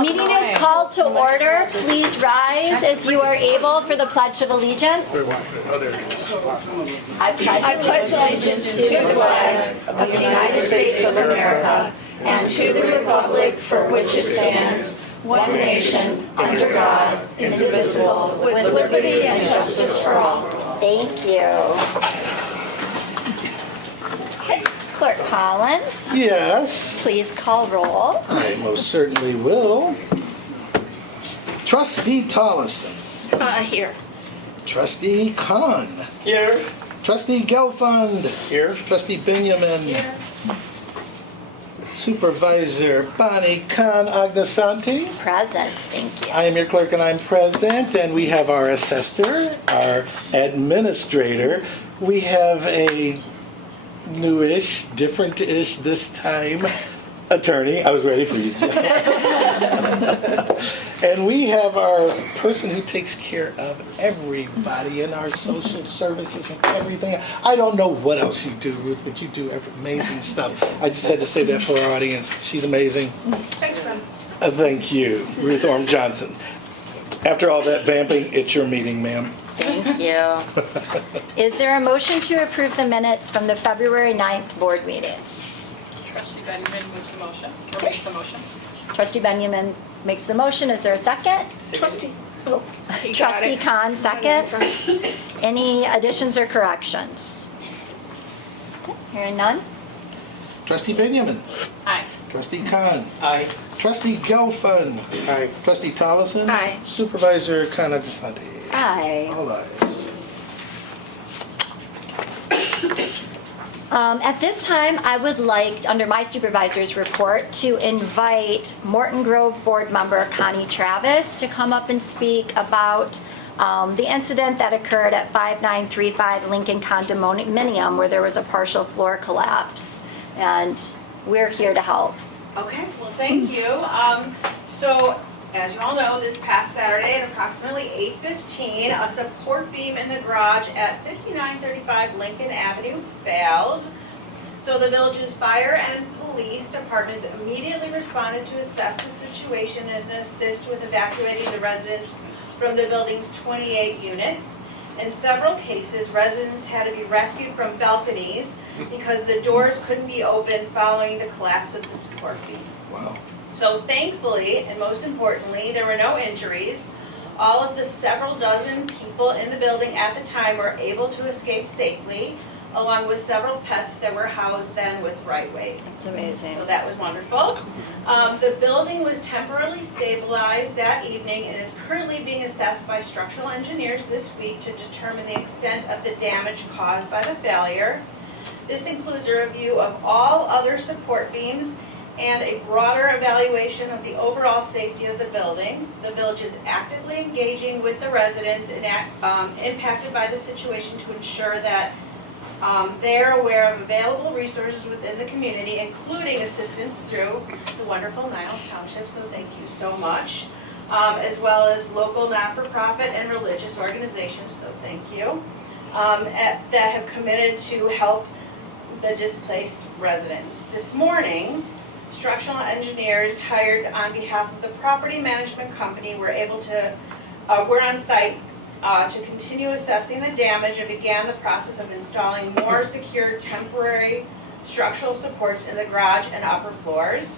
Meeting is called to order. Please rise as you are able for the Pledge of Allegiance. I pledge allegiance to the flag of the United States of America and to the republic for which it stands, one nation, under God, indivisible, with liberty and justice for all. Thank you. Clerk Collins. Yes, Please call roll. I most certainly will. Trustee Tollison. Here. Trustee Kahn. Here. Trustee Gelfand. Here. Trustee Benjamin. Here. Supervisor Bonnie Kahn Agnasanti. Present. Thank you. I am your clerk and I'm present, and we have our assessor, our administrator. We have a newish, different-ish this time attorney. I was ready for you, Jeff. And we have our person who takes care of everybody in our social services and everything. I don't know what else you do, Ruth, but you do amazing stuff. I just had to say that for our audience. She's amazing. Thanks, Ben. Thank you, Ruth Orm Johnson. After all that vamping, it's your meeting, ma'am. Thank you. Is there a motion to approve the minutes from the February 9th board meeting? Trustee Benjamin moves the motion, or makes the motion. Trustee Benjamin makes the motion. Is there a second? Trustee. Trustee Khan seconds. Any additions or corrections? Okay, hearing none. Trustee Benjamin. Aye. Trustee Kahn. Aye. Trustee Gelfand. Aye. Trustee Tollison. Aye. Supervisor Kahn Agnasanti. Aye. All ayes. At this time, I would like, under my supervisor's report, to invite Morton Grove board member Connie Travis to come up and speak about the incident that occurred at 5935 Lincoln Condominium, where there was a partial floor collapse. And we're here to help. Okay, well, thank you. So, as you all know, this past Saturday at approximately 8:15, a support beam in the garage at 5935 Lincoln Avenue failed. So the village's fire and police departments immediately responded to assess the situation and assist with evacuating the residents from the building's 28 units. In several cases, residents had to be rescued from balconies because the doors couldn't be opened following the collapse of the support beam. Wow. So thankfully, and most importantly, there were no injuries. All of the several dozen people in the building at the time were able to escape safely, along with several pets that were housed then with right weight. That's amazing. So that was wonderful. The building was temporarily stabilized that evening and is currently being assessed by structural engineers this week to determine the extent of the damage caused by the failure. This includes a review of all other support beams and a broader evaluation of the overall safety of the building. The village is actively engaging with the residents impacted by the situation to ensure that they're aware of available resources within the community, including assistance through the wonderful Niles Township, so thank you so much, as well as local not-for-profit and religious organizations, so thank you, that have committed to help the displaced residents. This morning, structural engineers hired on behalf of the property management company were on site to continue assessing the damage and began the process of installing more secure temporary structural supports in the garage and upper floors.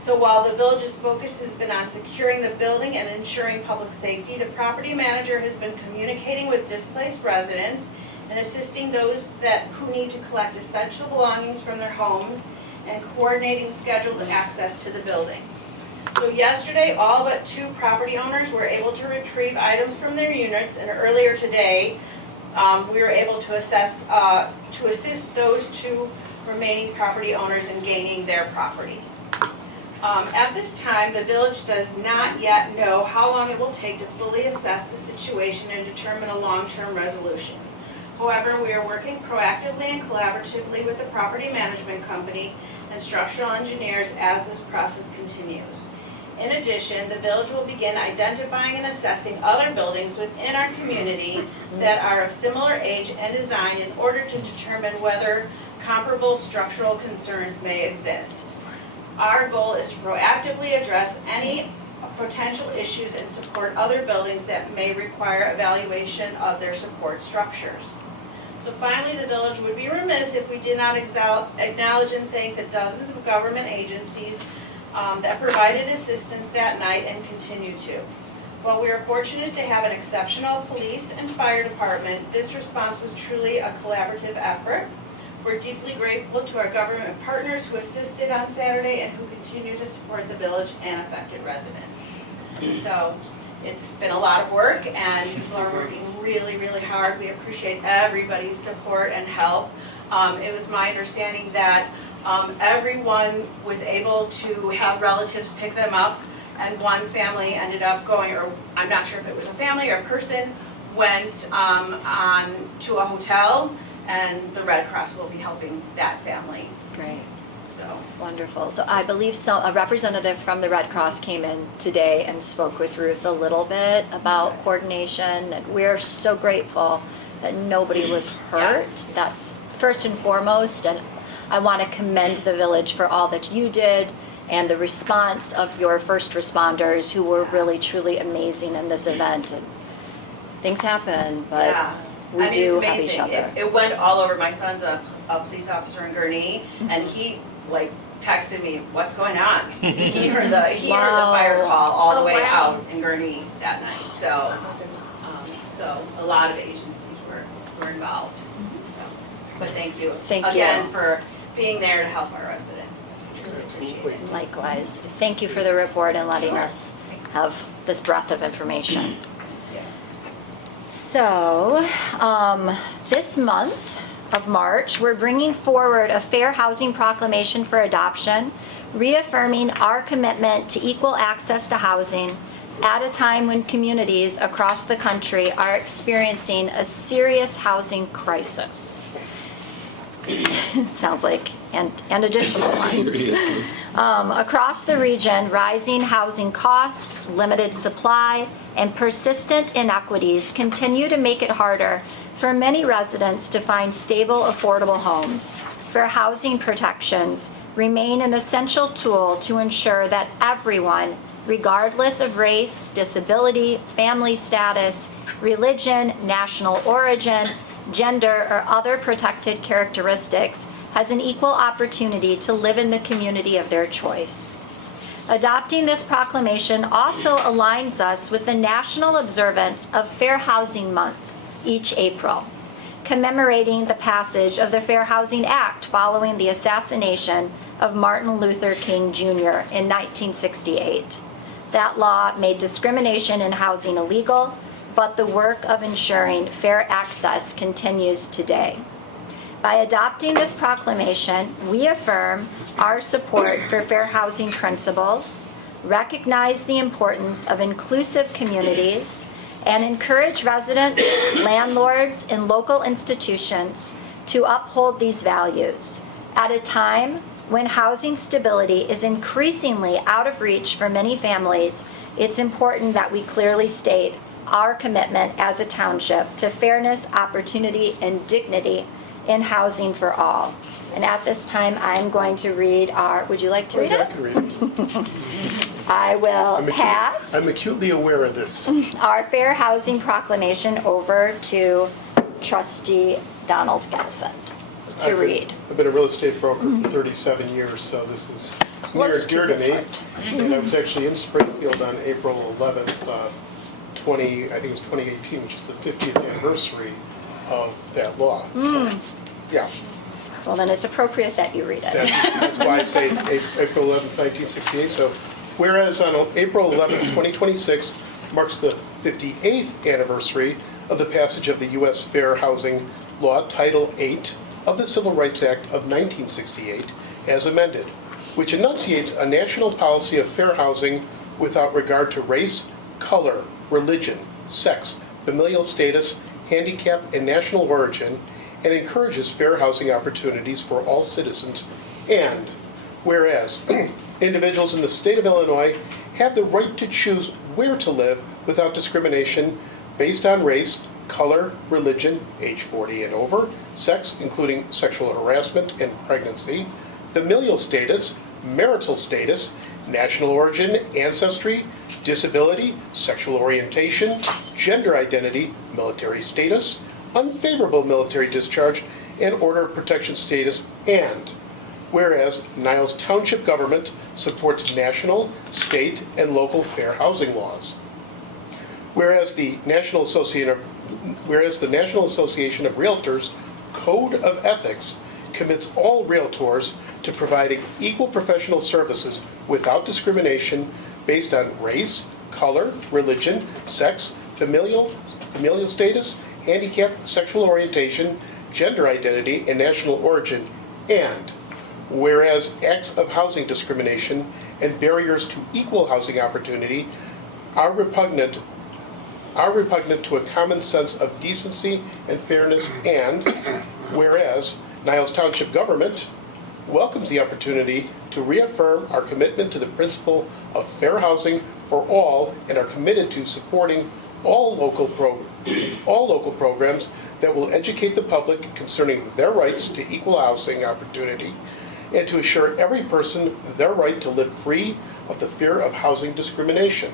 So while the village's focus has been on securing the building and ensuring public safety, the property manager has been communicating with displaced residents and assisting those who need to collect essential belongings from their homes and coordinating scheduled access to the building. So yesterday, all but 2 property owners were able to retrieve items from their units, and earlier today, we were able to assist those 2 remaining property owners in gaining their property. At this time, the village does not yet know how long it will take to fully assess the situation and determine a long-term resolution. However, we are working proactively and collaboratively with the property management company and structural engineers as this process continues. In addition, the village will begin identifying and assessing other buildings within our community that are of similar age and design in order to determine whether comparable structural concerns may exist. Our goal is to proactively address any potential issues and support other buildings that may require evaluation of their support structures. So finally, the village would be remiss if we did not acknowledge and thank the dozens of government agencies that provided assistance that night and continue to. While we are fortunate to have an exceptional police and fire department, this response was truly a collaborative effort. We're deeply grateful to our government partners who assisted on Saturday and who continue to support the village and affected residents. So it's been a lot of work, and people are working really, really hard. We appreciate everybody's support and help. It was my understanding that everyone was able to have relatives pick them up, and one family ended up going, or I'm not sure if it was a family or a person, went on to a hotel, and the Red Cross will be helping that family. Great. So Wonderful. So I believe a representative from the Red Cross came in today and spoke with Ruth a little bit about coordination, and we're so grateful that nobody was hurt. Yes. That's first and foremost, and I want to commend the village for all that you did and the response of your first responders, who were really, truly amazing in this event. And things happen, but yeah. we I mean, do it's have amazing. each other. It went all over. My son's a police officer in Gurnee, and he texted me, "What's going on?" He heard the fire call all the way out in Gurnee that night. So, so a lot of agencies were involved. So, but thank you again for being there to help our residents. Truly appreciate it. Likewise. Thank you for the report and letting us have this breadth of information. So, this month of March, we're bringing forward a Fair Housing Proclamation for adoption, reaffirming our commitment to equal access to housing at a time when communities across the country are experiencing a serious housing crisis. Sounds like, and additional ones. Across the region, rising housing costs, limited supply, and persistent inequities continue to make it harder for many residents to find stable, affordable homes. Fair housing protections remain an essential tool to ensure that everyone, regardless of race, disability, family status, religion, national origin, gender, or other protected characteristics, has an equal opportunity to live in the community of their choice. Adopting this proclamation also aligns us with the national observance of Fair Housing Month each April, commemorating the passage of the Fair Housing Act following the assassination of Martin Luther King Jr. in 1968. That law made discrimination in housing illegal, but the work of ensuring fair access continues today. By adopting this proclamation, we affirm our support for fair housing principles, recognize the importance of inclusive communities, and encourage residents, landlords, and local institutions to uphold these values at a time when housing stability is increasingly out of reach for many families. It's important that we clearly state our commitment as a township to fairness, opportunity, and dignity in housing for all. And at this time, I'm going to read our, would you like to read I it? can read it. I will pass I'm acutely aware of this. our Fair Housing Proclamation over to Trustee Donald Gelfand to read. I've been a real estate broker for 37 years, so this is near Close and to dear to this me. heart. And I was actually in Springfield on April 11th, I think it was 2018, which is the 50th anniversary of that law. So, yeah, Well, then it's appropriate that you read it. that's why I say April 11th, 1968. So whereas on April 11th, 2026 marks the 58th anniversary of the passage of the U.S. Fair Housing Law, Title 8 of the Civil Rights Act of 1968, as amended, which enunciates a national policy of fair housing without regard to race, color, religion, sex, familial status, handicap, and national origin, and encourages fair housing opportunities for all citizens. And whereas individuals in the state of Illinois have the right to choose where to live without discrimination based on race, color, religion, age 40 and over, sex, including sexual harassment and pregnancy, familial status, marital status, national origin, ancestry, disability, sexual orientation, gender identity, military status, unfavorable military discharge, and order of protection status, and whereas Niles Township Government supports national, state, and local fair housing laws. Whereas the National Association of Realtors Code of Ethics commits all realtors to providing equal professional services without discrimination based on race, color, religion, sex, familial status, handicap, sexual orientation, gender identity, and national origin, and whereas acts of housing discrimination and barriers to equal housing opportunity are repugnant to a common sense of decency and fairness, and whereas Niles Township Government welcomes the opportunity to reaffirm our commitment to the principle of fair housing for all and are committed to supporting all local programs that will educate the public concerning their rights to equal housing opportunity and to assure every person their right to live free of the fear of housing discrimination.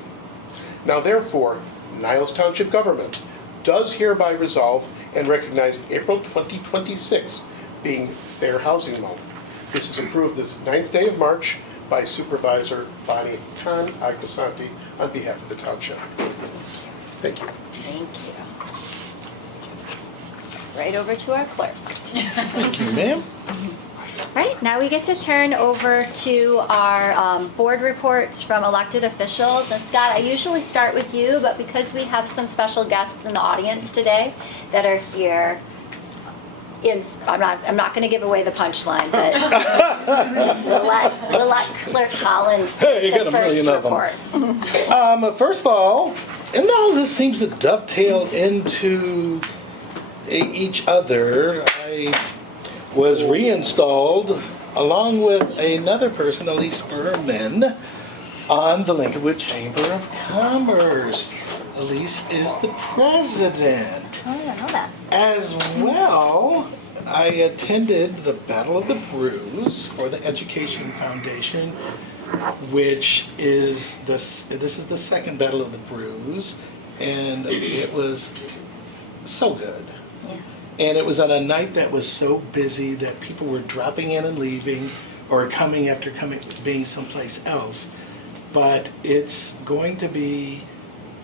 Now therefore, Niles Township Government does hereby resolve and recognize April 2026 being Fair Housing Month. This is approved this 9th day of March by Supervisor Bonnie Khan Agbasanti on behalf of the township. Thank you. Thank you. Right over to our clerk. Thank you, ma'am. Right, now we get to turn over to our board reports from elected officials. And Scott, I usually start with you, but because we have some special guests in the audience today that are here, I'm not going to give away the punchline, but we'll let Clerk Collins Hey, you take got the a first million of them. report. First of all, and all this seems to dovetail into each other. I was reinstalled along with another person, Elise Berman, on the Lincolnwood Chamber of Commerce. Elise is the president. Oh, I didn't know that. As well, I attended the Battle of the Brews for the Education Foundation, which is this is the second Battle of the Brews, and it was so good. Yeah. And it was on a night that was so busy that people were dropping in and leaving or coming after being someplace else. But it's going to be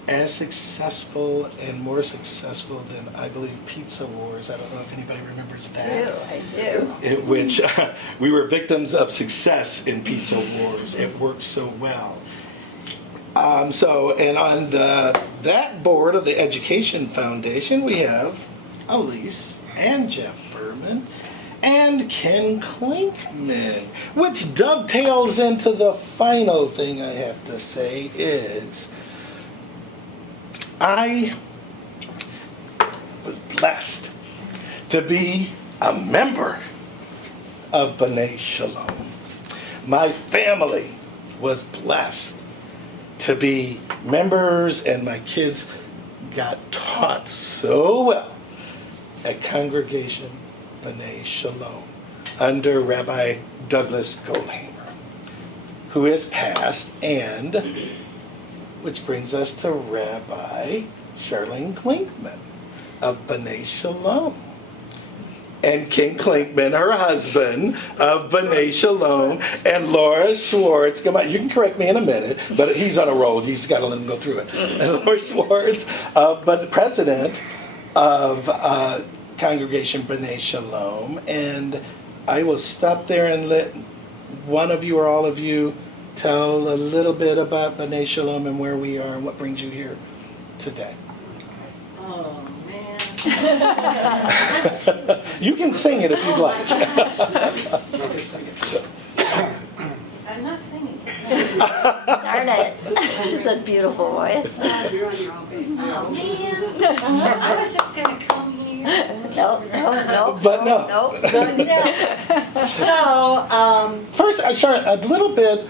as successful and more successful than, I believe, Pizza Wars. I don't know if anybody remembers that. I do. In which we were victims of success in Pizza Wars. It worked so well. And on that board of the Education Foundation, we have Elise and Jeff Berman and Ken Klinkman, which dovetails into the final thing I have to say is I was blessed to be a member of B'nai Shalom. My family was blessed to be members, and my kids got taught so well at Congregation B'nai Shalom under Rabbi Douglas Goldhamer, who is passed, and which brings us to Rabbi Charlene Klinkman of B'nai Shalom. And King Klinkman, her husband, of B'nai Shalom, and Laura Schwartz. Come on, you can correct me in a minute, but he's on a roll. He's got to let him go through it. And Laura Schwartz, but president of Congregation B'nai Shalom. And I will stop there and let one of you or all of you tell a little bit about B'nai Shalom and where we are and what brings you here today. Oh, man. You can sing it if you'd like. I'm not singing. Darn it. She's a beautiful voice. You're on your own page. Oh, man. I was just going to come here. No. But no. So, First, Sharon, a little bit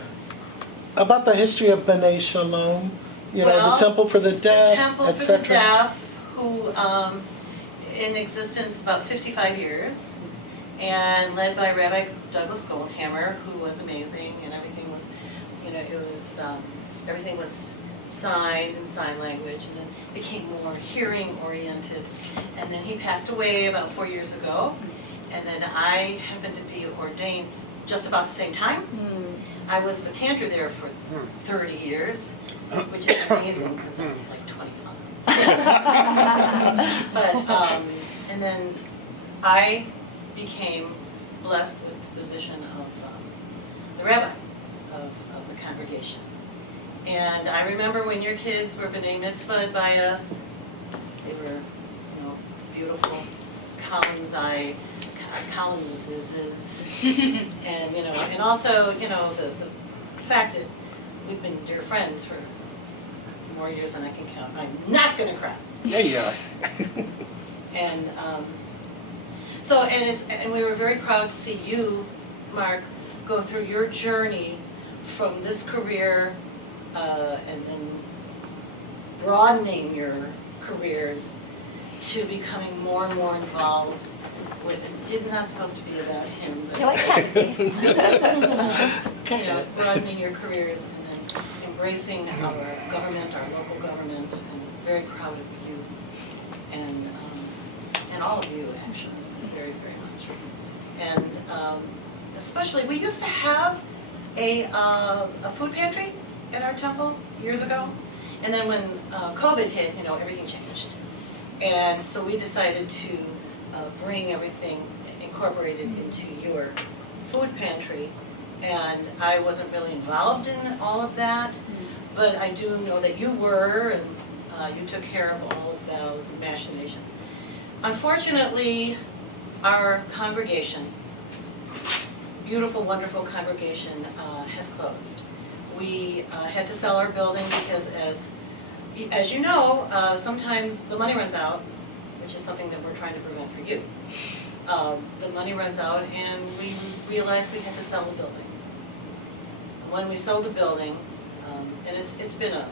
about the history of B'nai Shalom. You know, Well, the Temple for the the Deaf, Temple for the etc. Deaf, who, in existence about 55 years. and led by Rabbi Douglas Goldhammer, who was amazing, and everything was, everything was signed in sign language, and then became more hearing oriented. And then he passed away about 4 years ago, and then I happened to be ordained just about the same time. I was the cantor there for 30 years, which is amazing because I'm like 25. But, and then I became blessed with the position of the rabbi of the congregation. And I remember when your kids were b'nai mitzvahed by us, they were, beautiful Collinses, and and also the fact that we've been dear friends for more years than I can count. I'm not gonna cry. Yeah, you are. And and we were very proud to see you, Mark, go through your journey from this career and then broadening your careers to becoming more and more involved with it. It's not supposed to be about him, but No, it can't be. broadening your careers and then embracing our government, our local government. I'm very proud of you and all of you, actually, very, very much. And especially, we used to have a food pantry at our temple years ago, and then when COVID hit, everything changed. And so we decided to bring everything incorporated into your food pantry. And I wasn't really involved in all of that, but I do know that you were, and you took care of all of those machinations. Unfortunately, our congregation, beautiful, wonderful congregation, has closed. We had to sell our building because, as you know, sometimes the money runs out, which is something that we're trying to prevent for you. The money runs out, and we realized we had to sell the building. When we sold the building, and it's been a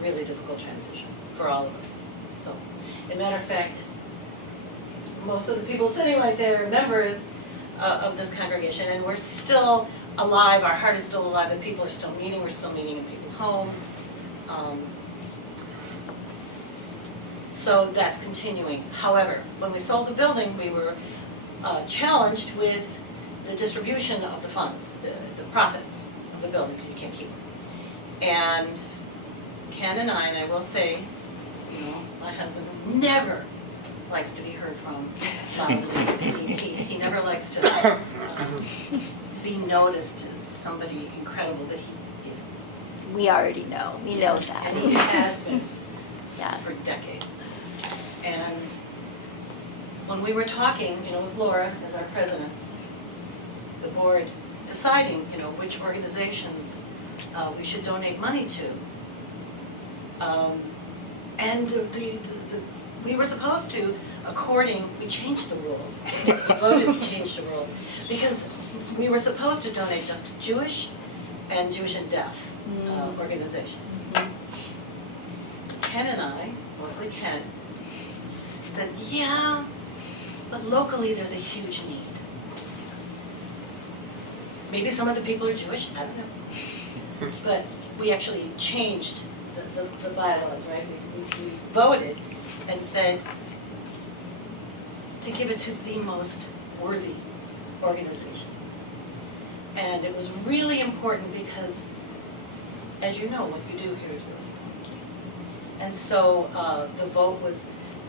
really difficult transition for all of us. So, as a matter of fact, most of the people sitting right there are members of this congregation, and we're still alive. Our heart is still alive, and people are still meeting. We're still meeting in people's homes. So that's continuing. However, when we sold the building, we were challenged with the distribution of the funds, the profits of the building, because you can't keep them. And Ken and I will say, my husband never likes to be heard from loudly. He never likes to be noticed as somebody incredible, but he is. We already know. We know that. And he has been Yes. for decades. And when we were talking, with Laura as our president, the board deciding, which organizations we should donate money to. And we were supposed to, we changed the rules. We voted to change the rules because we were supposed to donate just to Jewish and deaf organizations. Ken and I, mostly Ken, said, yeah, but locally there's a huge need. Maybe some of the people are Jewish, I don't know. But we actually changed the bylaws, right? We voted and said to give it to the most worthy organizations. And it was really important because, as you know, what you do here is really important. And so the vote was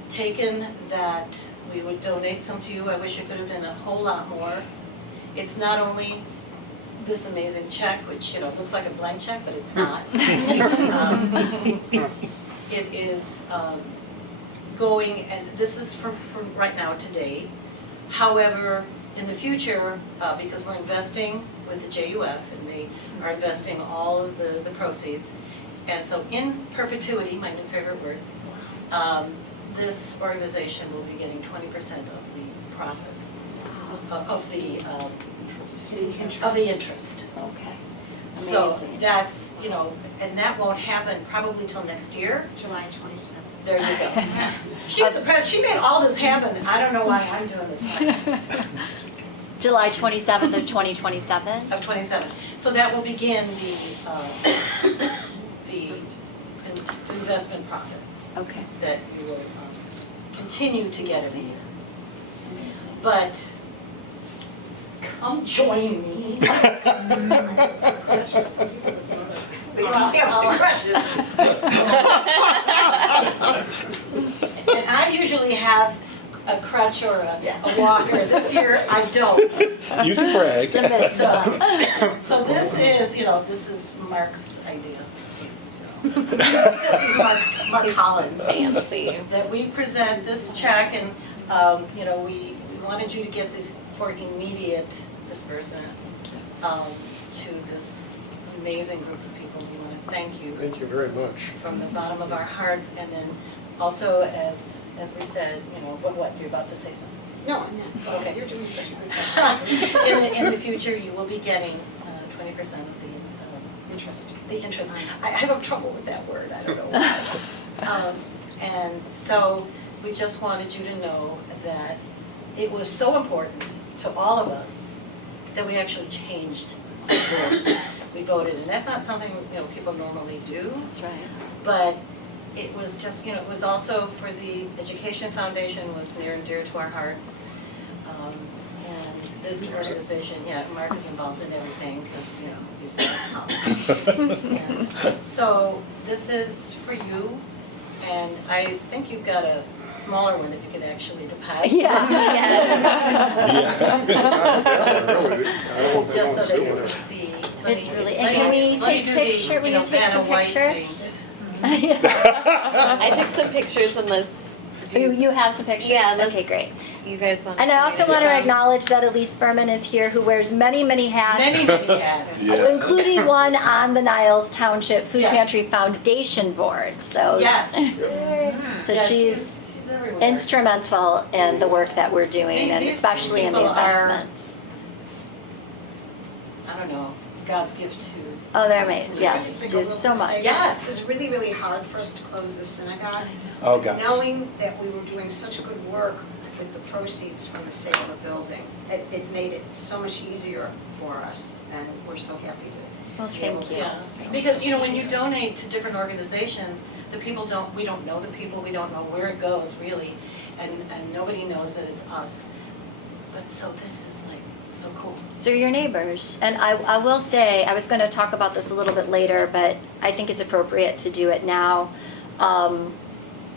taken that we would donate some to you. I wish it could have been a whole lot more. It's not only this amazing check, which looks like a blank check, but it's not. It is going, and this is from right now today. However, in the future, because we're investing with the JUF, and they are investing all of the proceeds, and so in perpetuity, my new favorite word, this organization will be getting 20% of the profits of the interest. Okay. So Amazing. that's, and that won't happen probably till next year. July 27th. There you go. She's the president. She made all this happen. I don't know why I'm doing the time July 27th of 2027? of 27. So that will begin the investment profits Okay. that you will continue to get every year. Amazing. But come join me. And I usually have a crutch or a walker. This year I don't. You can brag. So this is Mark's idea. This is Mark Collins. Fancy. That we present this check and, we wanted you to get this for immediate disbursement to this amazing group of people. We want to thank you Thank you very much. from the bottom of our hearts. And then also, as we said, what, you're about to say something? No, I'm not. Okay. You're doing such a good job. In the future, you will be getting 20% of the Interest. the interest. I have trouble with that word, I don't know why. And so we just wanted you to know that it was so important to all of us that we actually changed the rules. We voted, and that's not something people normally do, That's right. but it was just, it was also for the Education Foundation was near and dear to our hearts. And this organization, Mark is involved in everything because, he's very accomplished. And so this is for you, and I think you've got a smaller one that you can actually deposit. This is just so that you can see. It's really, and can we take picture, will you take some pictures? I took some pictures in this. You have some pictures? Yeah, let's- Okay, great. You guys want And I also want to acknowledge that Elise Berman is here, who wears many, many hats. Many, many hats. Yeah. Including one on the Niles Township Food Yes. Pantry Foundation Board. So, Yes. so Yeah, she's everywhere. instrumental in the work that we're doing, and These especially in the people are- investments. I don't know, God's gift to. Oh, they're us amazing. communities. Yes, Make a do little so much. mistake. Yes. It was really, really hard for us to close the synagogue. Oh, gosh. Knowing that we were doing such good work with the proceeds from the sale of the building, it made it so much easier for us, and we're so happy to. Well, be able thank to you. Yeah, because, when you donate to different organizations, we don't know the people, we don't know where it goes really, and nobody knows that it's us. But so this is like so cool. So your neighbors, and I will say, I was going to talk about this a little bit later, but I think it's appropriate to do it now.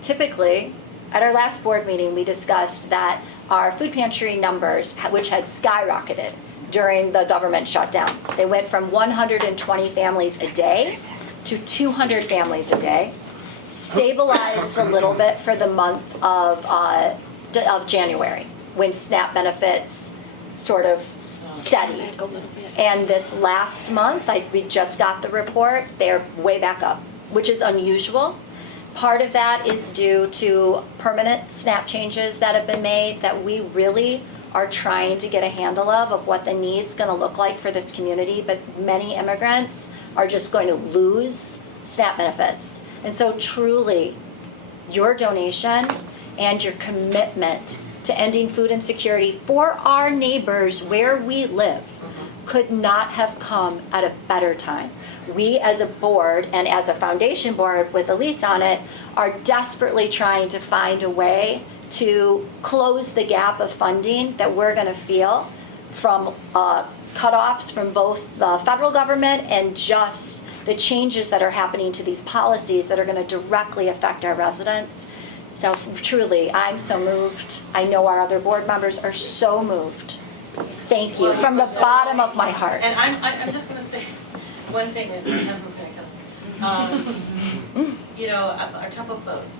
Typically, at our last board meeting, we discussed that our food pantry numbers, which had skyrocketed during the government shutdown, they went from 120 families a day to 200 families a day, stabilized a little bit for the month of January, when SNAP benefits sort of steadied. And this last month, we just got the report, they're way back up, which is unusual. Part of that is due to permanent SNAP changes that have been made that we really are trying to get a handle of what the need's going to look like for this community. But many immigrants are just going to lose SNAP benefits. And so truly, your donation and your commitment to ending food insecurity for our neighbors where we live could not have come at a better time. We as a board and as a foundation board with Elise on it are desperately trying to find a way to close the gap of funding that we're going to feel from cutoffs from both the federal government and just the changes that are happening to these policies that are going to directly affect our residents. So truly, I'm so moved. I know our other board members are so moved. Thank you from the bottom of my heart. And I'm just going to say one thing that my husband's going to come. Our temple closed.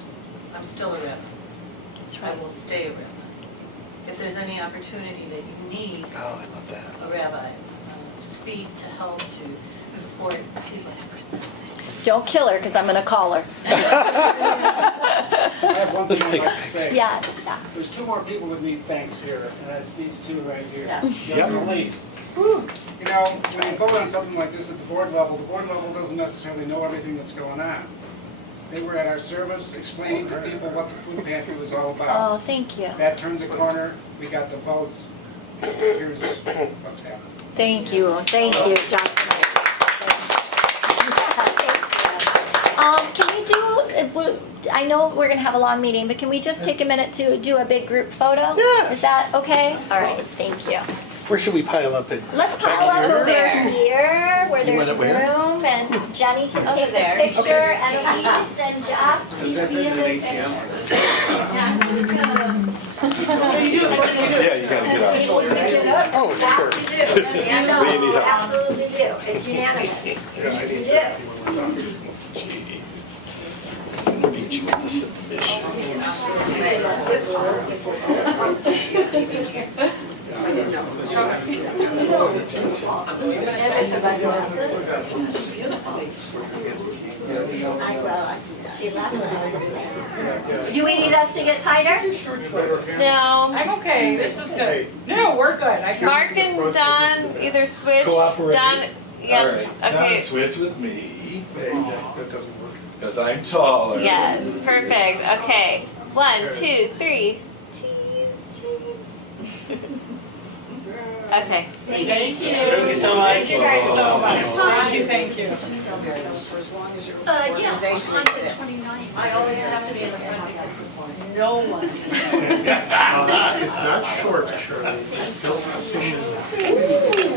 I'm still a rabbi. That's I will stay a rabbi. If there's any opportunity that you need Oh, I love that. a rabbi to speak, to help, to support, please let her. Don't kill her, because I'm going to call her. have one Let's thing I'd take a like to say. Yes, yeah. There's two more people that need thanks here, and that's these two right here. Yeah. Young and Elise. You know, when you vote on something like this at the board level doesn't necessarily know everything that's going on. They were at our service explaining to people what the food pantry was all about. Oh, thank you. That turned the corner, we got the votes. Here's what's happening. Thank you, Johnson. Can we do, I know we're going to have a long meeting, but can we just take a minute to do a big group photo? Yes. Is that okay? All right, thank you. Where should we pile up in? Let's pile up here? over here where You there's want it where? room and Jenny can Over take the there. picture Okay. and Elise and Jeff, please be in this picture. Yeah, you gotta get out. Oh, sure. Yeah, What do you need no, help? absolutely do. It's unanimous. Yeah, I You need do. to when we're done. Jeez. I'm gonna beat you with the submission. She left. Do we need us to get tighter? No. I'm okay, this is good. No, we're good. I can- Mark and Don either switch. Cooperate. Don, yeah. All right, Okay. Don, switch with me, Hey, that doesn't work. because I'm taller. Yes, perfect. Okay. 1, 2, 3. Okay. Thank you. Thank you so much. Thank you guys so much. Thank you, thank you. So for as long as your Yes, organization on the exists. 29th. I always have to be in the front because no one. It's not short, Shirley. It's built fishing.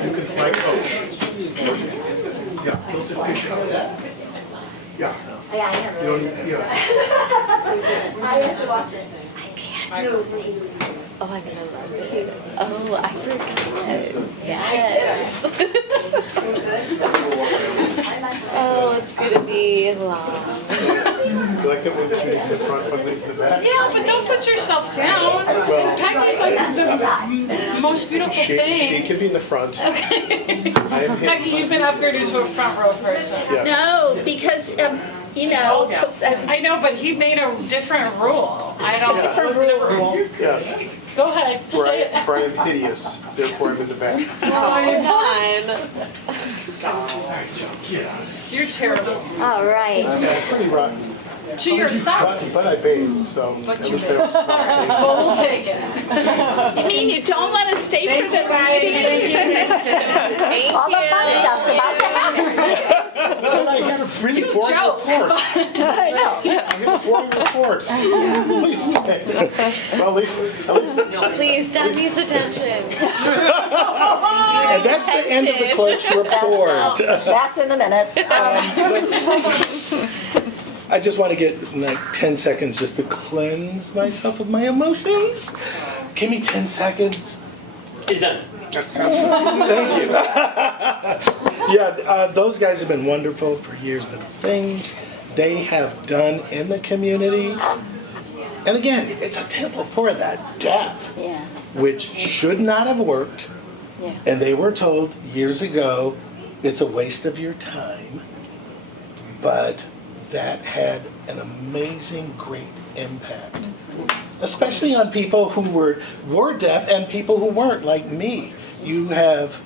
You can fly coach. Yeah, built to fishing. Yeah. Yeah, I never. You don't, yeah. I have to watch it. I can't. Oh, I'm gonna love it. Oh, I forgot. Yes. Oh, it's gonna be long. You like that when Judy's in the front, but Lisa's in the back? Yeah, but don't put yourself down. Well- Peggy's like the most beautiful She thing. can be in the front. Okay. I am Peggy, hidden. you've been upgraded to a front row person. Yes. No, because, you know, 'cause I know, but he made a different rule. I don't. Different What's the rule? Yes. Go ahead, say it. For I am hideous, therefore I'm in the back. Oh, Yes. You're terrible. All right. I'm pretty rotten. To yourself. But I bathed, so But at you least I was smart. Well, we'll take it. I mean, you don't want to stay for the meeting? Thank All the fun you. stuff's about to happen. But I had a pretty boring joke. report. I know. I had a boring report. Please stay. Well, at least. Please, Don needs attention. And that's the end of the clerk's report. That's in the minutes. I just want to get like 10 seconds just to cleanse myself of my emotions. Give me 10 seconds. Is done. Thank you. Yeah, those guys have been wonderful for years. The things they have done in the community. And again, it's a temple for that deaf, Yeah, which should not have worked. yeah. And they were told years ago, it's a waste of your time. But that had an amazing, great impact. Especially on people who were deaf and people who weren't, like me. You have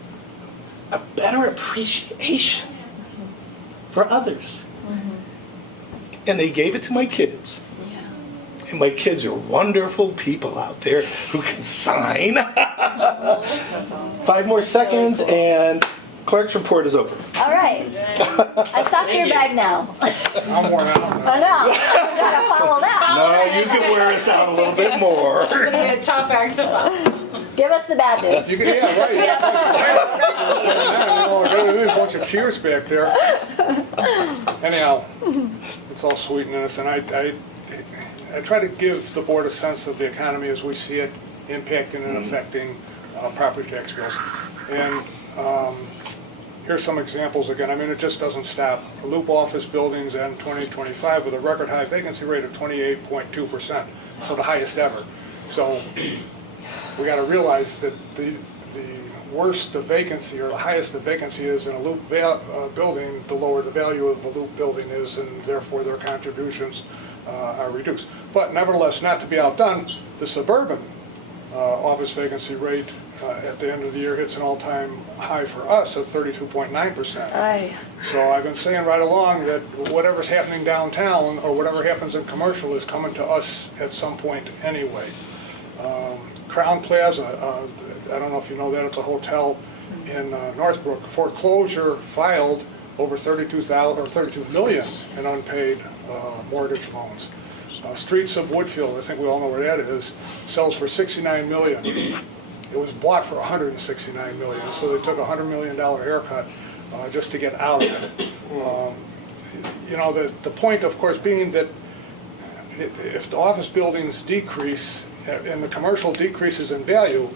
a better appreciation for others. And they gave it to my kids. And my kids are wonderful people out there who can sign. 5 more seconds and clerk's report is over. All right. I sauce your bag now. I'm worn out. I know. You gotta follow that. No, you can wear us out a little bit more. It's gonna be a top act to follow. Give us the bad news. Yeah, right. I got a bunch of cheers back there. Anyhow, it's all sweet and innocent. I try to give the board a sense of the economy as we see it impacting and affecting property tax bills. And here's some examples again. I mean, it just doesn't stop. The Loop office buildings in 2025 with a record high vacancy rate of 28.2%, so the highest ever. So we got to realize that worse the vacancy, or the highest the vacancy is in a loop building, the lower the value of the loop building is, and therefore their contributions are reduced. But nevertheless, not to be outdone, the suburban office vacancy rate at the end of the year hits an all-time high for us of 32.9%. Aye. So I've been saying right along that whatever's happening downtown, or whatever happens in commercial, is coming to us at some point anyway. Crown Plaza, I don't know if you know that, it's a hotel in Northbrook. Foreclosure filed over 32 million in unpaid mortgage loans. Streets of Woodfield, I think we all know where that is, sells for $69 million. It was bought for $169 million, so they took a $100 million haircut just to get out of it. You know, the point, of course, being that if the office buildings decrease and the commercial decreases in value,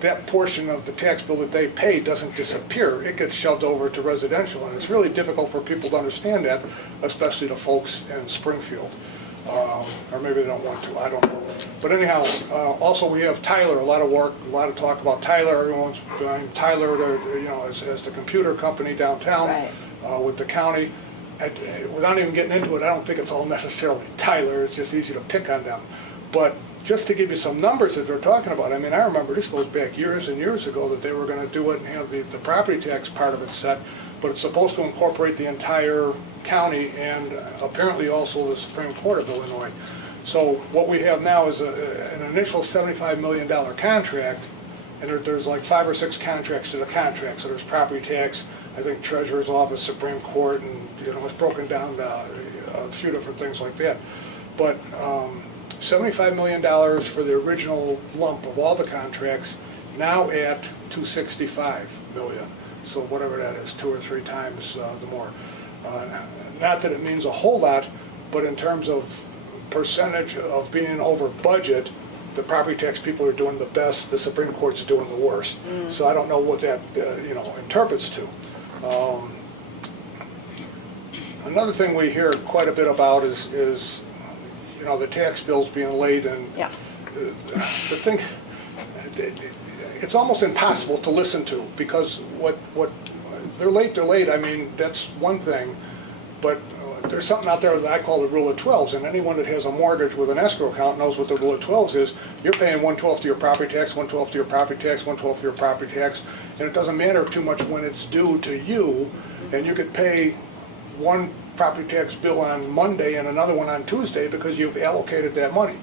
that portion of the tax bill that they pay doesn't disappear. It gets shoved over to residential, and it's really difficult for people to understand that, especially the folks in Springfield. Or maybe they don't want to, I don't know. But anyhow, also we have Tyler, a lot of work, a lot of talk about Tyler. Everyone's buying Tyler to, you know, as the computer company downtown. Right. With the county. Without even getting into it, I don't think it's all necessarily Tyler. It's just easy to pick on them. But just to give you some numbers that they're talking about, I mean, I remember this goes back years and years ago that they were going to do it and have the property tax part of it set, but it's supposed to incorporate the entire county and apparently also the Supreme Court of Illinois. So what we have now is an initial $75 million contract, and there's like 5 or 6 contracts to the contract. So there's property tax, I think Treasurer's Office, Supreme Court, and you know, it's broken down a few different things like that. But $75 million for the original lump of all the contracts, now at $265 million. So whatever that is, 2 or 3 times the more. Not that it means a whole lot, but in terms of percentage of being over budget, the property tax people are doing the best, the Supreme Court's doing the worst. So I don't know what that you know, interprets to. Another thing we hear quite a bit about is you know, the tax bills being late, and Yeah. the thing, it's almost impossible to listen to, because what they're late, I mean, that's one thing, but there's something out there that I call the rule of 12s, and anyone that has a mortgage with an escrow account knows what the rule of 12s is. You're paying 1/12 to your property tax, 1/12 to your property tax, 1/12 to your property tax, and it doesn't matter too much when it's due to you, and you could pay one property tax bill on Monday and another one on Tuesday because you've allocated that money.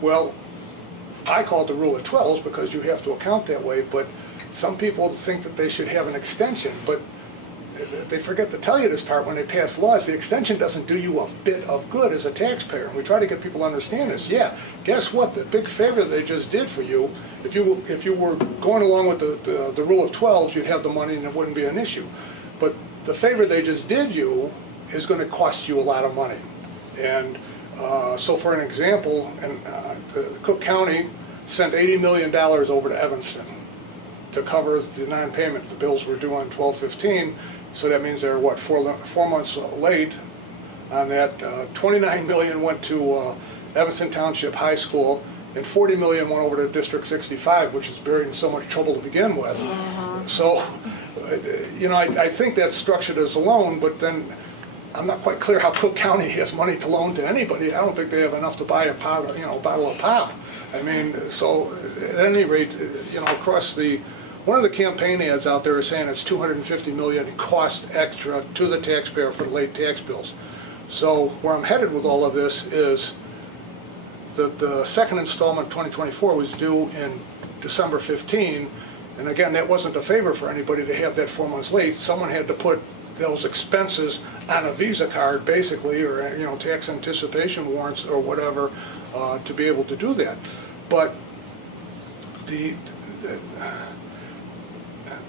Well, I call it the rule of 12s because you have to account that way, but some people think that they should have an extension, but they forget to tell you this part when they pass laws. The extension doesn't do you a bit of good as a taxpayer, and we try to get people to understand this. Yeah, guess what? The big favor they just did for you, if you were going along with the rule of 12s, you'd have the money and it wouldn't be an issue. But the favor they just did you is going to cost you a lot of money. And so for an example, Cook County sent $80 million over to Evanston to cover the non-payment. The bills were due on 12/15, so that means they're, what, 4 months late on that. $29 million went to Evanston Township High School, and $40 million went over to District 65, which is buried in so much trouble to begin with. So, you know, I think that's structured as a loan, but then I'm not quite clear how Cook County has money to loan to anybody. I don't think they have enough to buy a pot, bottle of pop. I mean, so at any rate, you know, across one of the campaign ads out there is saying it's $250 million cost extra to the taxpayer for the late tax bills. So where I'm headed with all of this is that the second installment, 2024, was due in December 15, and again, that wasn't a favor for anybody to have that 4 months late. Someone had to put those expenses on a Visa card, basically, or, you know, tax anticipation warrants or whatever, to be able to do that. But the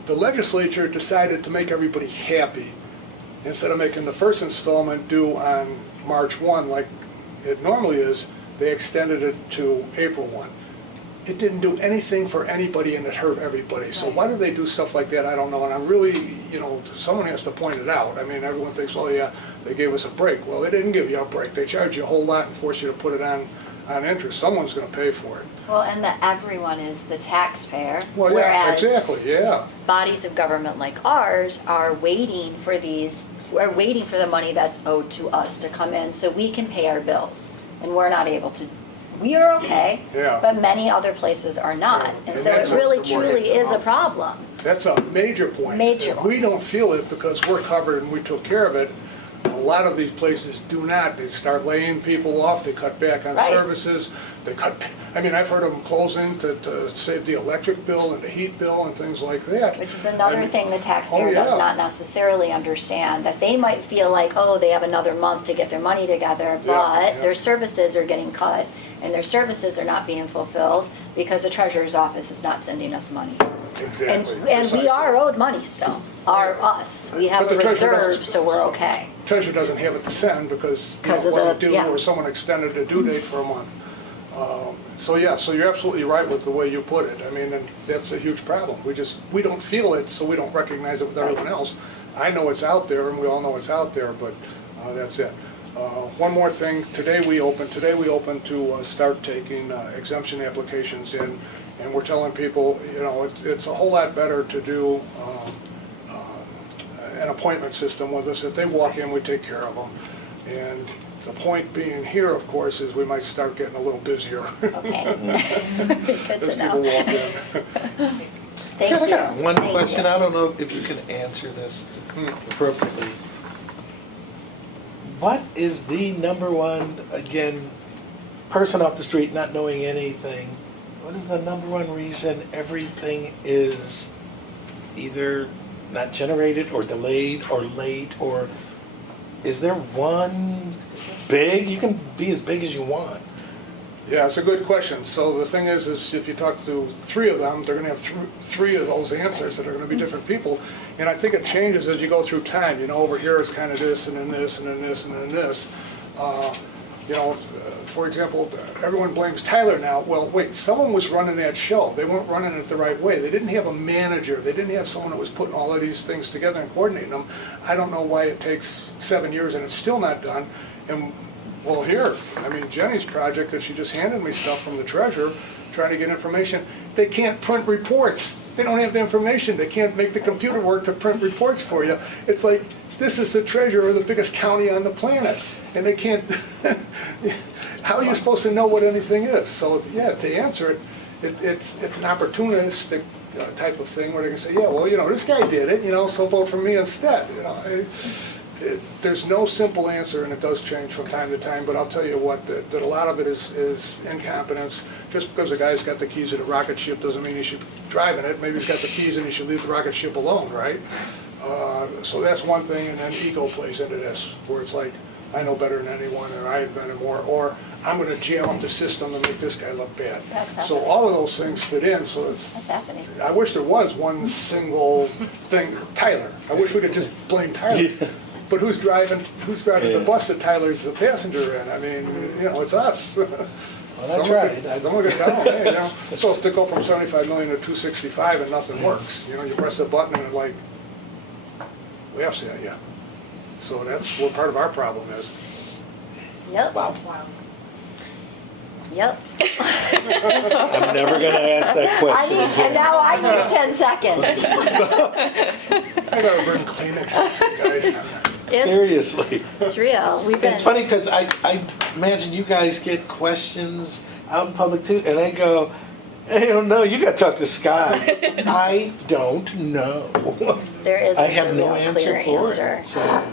legislature decided to make everybody happy. Instead of making the first installment due on March 1 like it normally is, they extended it to April 1. It didn't do anything for anybody, and it hurt everybody. So why do they do stuff like that? I don't know. And I'm really, you know, someone has to point it out. I mean, everyone thinks, oh yeah, they gave us a break. Well, they didn't give you a break. They charged you a whole lot and forced you to put it on on interest. Someone's going to pay for it. Well, and that everyone is the taxpayer. Well, yeah, whereas exactly, yeah. bodies of government like ours are waiting for we're waiting for the money that's owed to us to come in so we can pay our bills. And we're not able to. We are okay, Yeah. but many other places are not. And And so it that's a- really, truly is a problem. That's a major point. Major If we don't feel it because we're covered and we took care of it, a lot of these places do not. They start laying people off, they cut back on Right. services, I've heard of them closing to save the electric bill and the heat bill and things like that. Which is another And- thing the taxpayer Oh, yeah. does not necessarily understand, that they might feel like, oh, they have another month to get their money together, Yeah, but yeah. their services are getting cut, and their services are not being fulfilled because the treasurer's office is not sending us money. Exactly. And we precisely. are owed money still, us. We have But a the treasurer reserve, doesn't- so we're okay. Treasurer doesn't have it to send because it 'Cause of wasn't the- due yeah. or someone extended the due date for a month. So you're absolutely right with the way you put it. And that's a huge problem. We don't feel it, so we don't recognize it with everyone else. I know it's out there, and we all know it's out there, but that's it. One more thing, today we open to start taking exemption applications in, and we're telling people, it's a whole lot better to do an appointment system with us. If they walk in, we take care of them. And the point being here, of course, is we might start getting a little busier. Okay. Good As to people know. walk in. Thank I you. got one Thank question. you. I don't know if you can answer this appropriately. What is the number one, again, person off the street not knowing anything, what is the number one reason everything is either not generated or delayed or late, or is there one big? You can be as big as you want. Yeah, it's a good question. So the thing is if you talk to three of them, they're going to have three of those answers that are going to be different people. And I think it changes as you go through time. Over here it's kind of this, and then this, and then this, and then this. For example, everyone blames Tyler now. Well, wait, someone was running that show. They weren't running it the right way. They didn't have a manager. They didn't have someone that was putting all of these things together and coordinating them. I don't know why it takes 7 years and it's still not done. And well, here, Jenny's project that she just handed me stuff from the treasurer, trying to get information. They can't print reports. They don't have the information. They can't make the computer work to print reports for you. It's like, this is the treasurer of the biggest county on the planet, and they can't, how are you supposed to know what anything is? So, yeah, to answer it, it's an opportunistic type of thing where they can say, yeah, well, this guy did it, so vote for me instead. There's no simple answer, and it does change from time to time, but I'll tell you what, that a lot of it is incompetence. Just because a guy's got the keys to the rocket ship doesn't mean he should be driving it. Maybe he's got the keys and he should leave the rocket ship alone, right? So that's one thing, and then ego plays into this, where it's like, I know better than anyone, or I invented more, or I'm going to jam up the system to make this guy look bad. That's So all of those things fit in, so it's, That's happening. I wish there was one single thing, Tyler. I wish we could just blame Tyler. But who's driving the bus that Tyler's the passenger in? It's us. Well, that's right. Someone could tell them, hey, So if they go from 75 million to 265 and nothing works, you press the button and it's like, we have to, yeah. So that's what part of our problem is. Yep. Wow. Yep. I'm never going to ask that question And again. now I need 10 seconds. I gotta bring Kleenex up for you guys. Seriously. It's real. We've been. It's funny because I imagine you guys get questions out in public too, and I go, I don't know, you got to talk to Scott. I don't know. There is I a have no real answer clear for answer. it. So.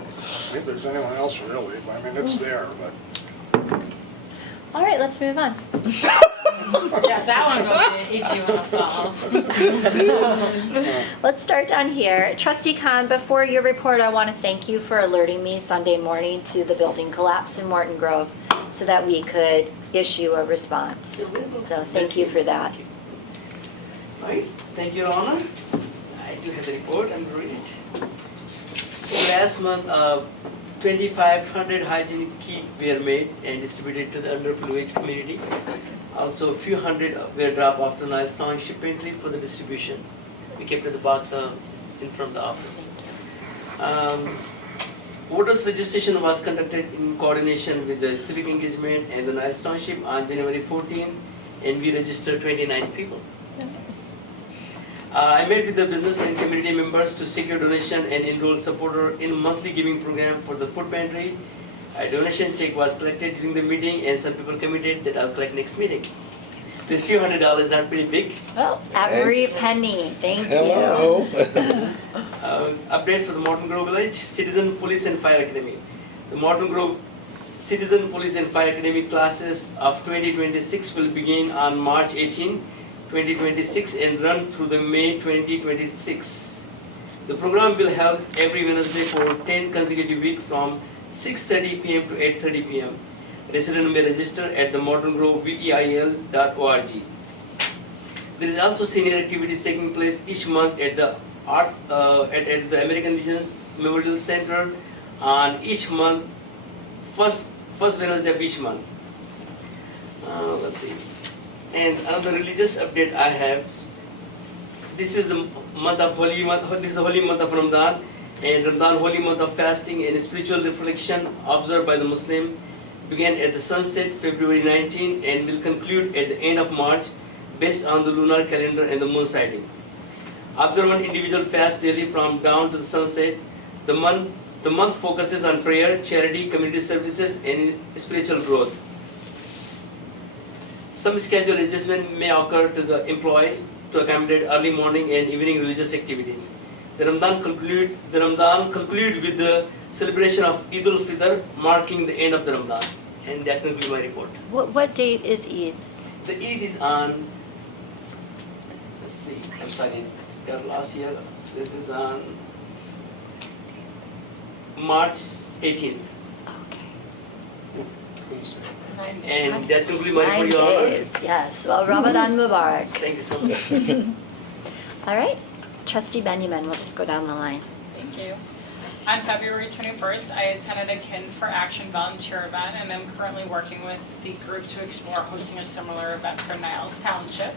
If there's anyone else really, it's there, but. All right, let's move on. Yeah, that one will be an easy one to follow. Let's start down here. Trustee Khan, before your report, I want to thank you for alerting me Sunday morning to the building collapse in Morton Grove so that we could issue a response. So thank you for that. Right, thank you, Your Honor. I do have the report, I'm reading it. So last month, 2,500 hygienic kits were made and distributed to the underprivileged community. Also, a few hundred were dropped off to Niles Township mainly for the distribution. We kept the box in front of the office. Voters registration was conducted in coordination with the Civic Engagement and the Niles Township on January 14, and we registered 29 people. I met with the business and community members to secure donation and enroll supporter in monthly giving program for the food pantry. A donation check was collected during the meeting, and some people committed that I'll collect next meeting. This few $100s are pretty big. Well, every penny, thank you. Hello. Update for the Morton Grove Village Citizen Police and Fire Academy. The Morton Grove Citizen Police and Fire Academy classes of 2026 will begin on March 18, 2026 and run through the May 2026. The program will held every Wednesday for 10 consecutive weeks from 6:30 p.m. to 8:30 p.m. Residents may register at the mortongrovevil.org. There is also senior activities taking place each month at the at the American Legion's Memorial Center on each month, first Wednesday of each month. Let's see. And another religious update I have. This is the month of holy month. This is the holy month of Ramadan, and Ramadan holy month of fasting and spiritual reflection observed by the Muslim began at the sunset February 19 and will conclude at the end of March based on the lunar calendar and the moon sighting. Observant individual fast daily from dawn to the sunset. The month focuses on prayer, charity, community services, and spiritual growth. Some schedule adjustment may occur to the employee to accommodate early morning and evening religious activities. The Ramadan conclude with the celebration of Eid al-Fitr, marking the end of the Ramadan. And that will be my report. What date is Eid? The Eid is on, let's see, I'm sorry, it's got last year. This is on March 18th. Okay. And that will be my 9 report, Your Honor. days, yes. Well, Ramadan Mubarak. Thank you so much. All right. Trustee Benjamin, we'll just go down the line. Thank you. On February 21st, I attended a Kin for Action volunteer event, and I'm currently working with the group to explore hosting a similar event for Niles Township.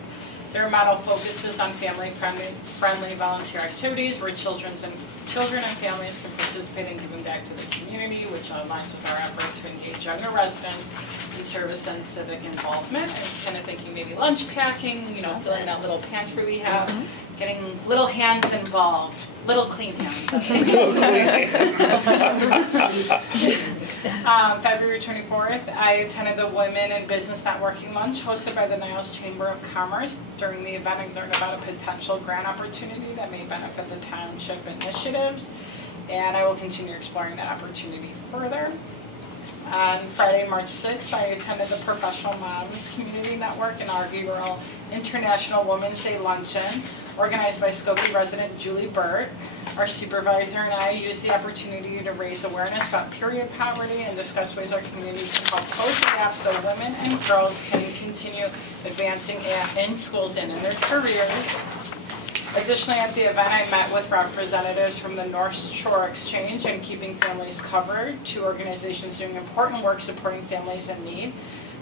Their model focuses on family-friendly volunteer activities where children and families can participate in giving back to the community, which aligns with our effort to engage younger residents in service and civic involvement. I was kind of thinking maybe lunch packing, filling that little pantry we have, getting little hands involved, little clean hands. February 24th, I attended the Women in Business Networking Lunch hosted by the Niles Chamber of Commerce. During the event, I learned about a potential grant opportunity that may benefit the township initiatives, and I will continue exploring that opportunity further. On Friday, March 6th, I attended the Professional Moms Community Network inaugural International Women's Day Luncheon, organized by Skokie resident Julie Burt. Our supervisor and I used the opportunity to raise awareness about period poverty and discuss ways our community can help close the gap so women and girls can continue advancing in schools and in their careers. Additionally, at the event, I met with representatives from the North Shore Exchange and Keeping Families Covered, two organizations doing important work supporting families in need.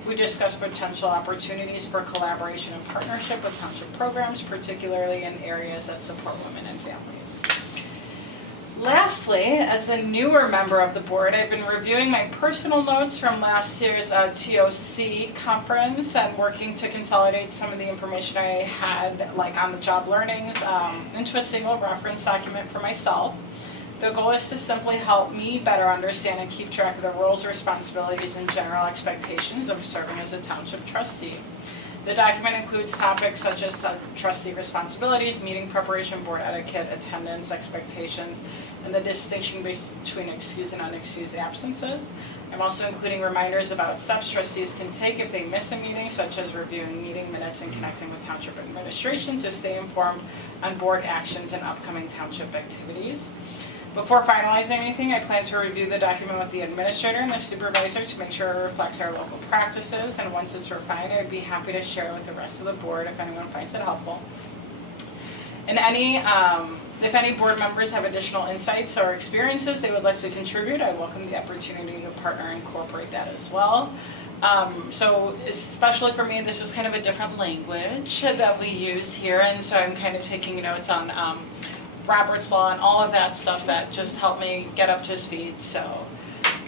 We discussed potential opportunities for collaboration and partnership with township programs, particularly in areas that support women and families. Lastly, as a newer member of the board, I've been reviewing my personal notes from last year's TOC conference and working to consolidate some of the information I had, like on the job learnings, into a single reference document for myself. The goal is to simply help me better understand and keep track of the roles, responsibilities, and general expectations of serving as a township trustee. The document includes topics such as trustee responsibilities, meeting preparation, board etiquette, attendance expectations, and the distinction between excused and unexcused absences. I'm also including reminders about steps trustees can take if they miss a meeting, such as reviewing meeting minutes and connecting with township administration to stay informed on board actions and upcoming township activities. Before finalizing anything, I plan to review the document with the administrator and the supervisor to make sure it reflects our local practices, and once it's refined, I'd be happy to share it with the rest of the board if anyone finds it helpful. And if any board members have additional insights or experiences they would like to contribute, I welcome the opportunity to partner and incorporate that as well. So especially for me, this is kind of a different language that we use here, and so I'm kind of taking notes on Robert's Law and all of that stuff that just helped me get up to speed. So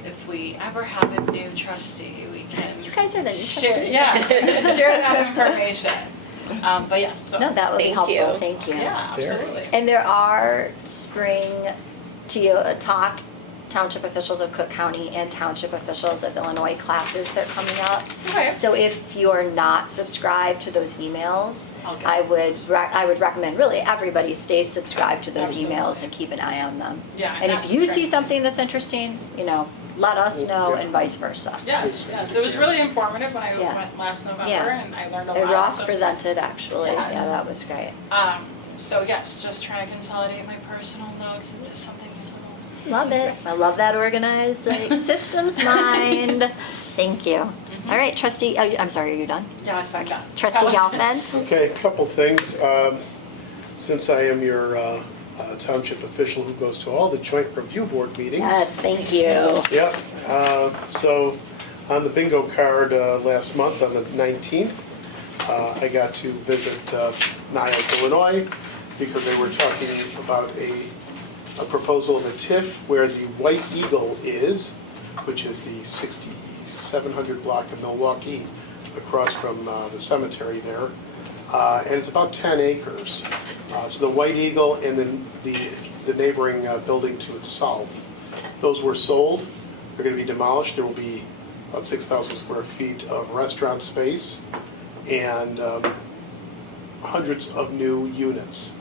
if we ever have a new trustee, we can You guys are the new share, trustee. yeah, share that information. But yes, so No, that would be Thank helpful. you. Thank you. yeah, absolutely. And there are spring talk township officials of Cook County and township officials of Illinois classes that are coming up. Okay. So if you're not subscribed to those emails, Okay. I would recommend really everybody stay subscribed to those Absolutely. emails and keep an eye on them. Yeah, And if that's you great. see something that's interesting, let us know and vice versa. Yes, yes, it was really informative when I Yeah. went last November, Yeah. and I learned a And lot. Ross so- presented actually. Yes. Yeah, that was great. So yes, just trying to consolidate my personal notes into something usable. Love it. I love that organized systems mind. Thank you. All right, Trustee. I'm sorry. Are you done? Yeah, I said that. Trustee That was- Galvin. Okay, a couple things. Since I am your township official who goes to all the joint review board meetings. Yes, thank you. Yep. So on the bingo card last month, on the 19th, I got to visit Niles, Illinois, because they were talking about a proposal of a TIF where the White Eagle is, which is the 6700 block of Milwaukee, across from the cemetery there. And it's about 10 acres. So the White Eagle and then the neighboring building to its south, those were sold. They're going to be demolished. There will be about 6,000 square feet of restaurant space and hundreds of new units,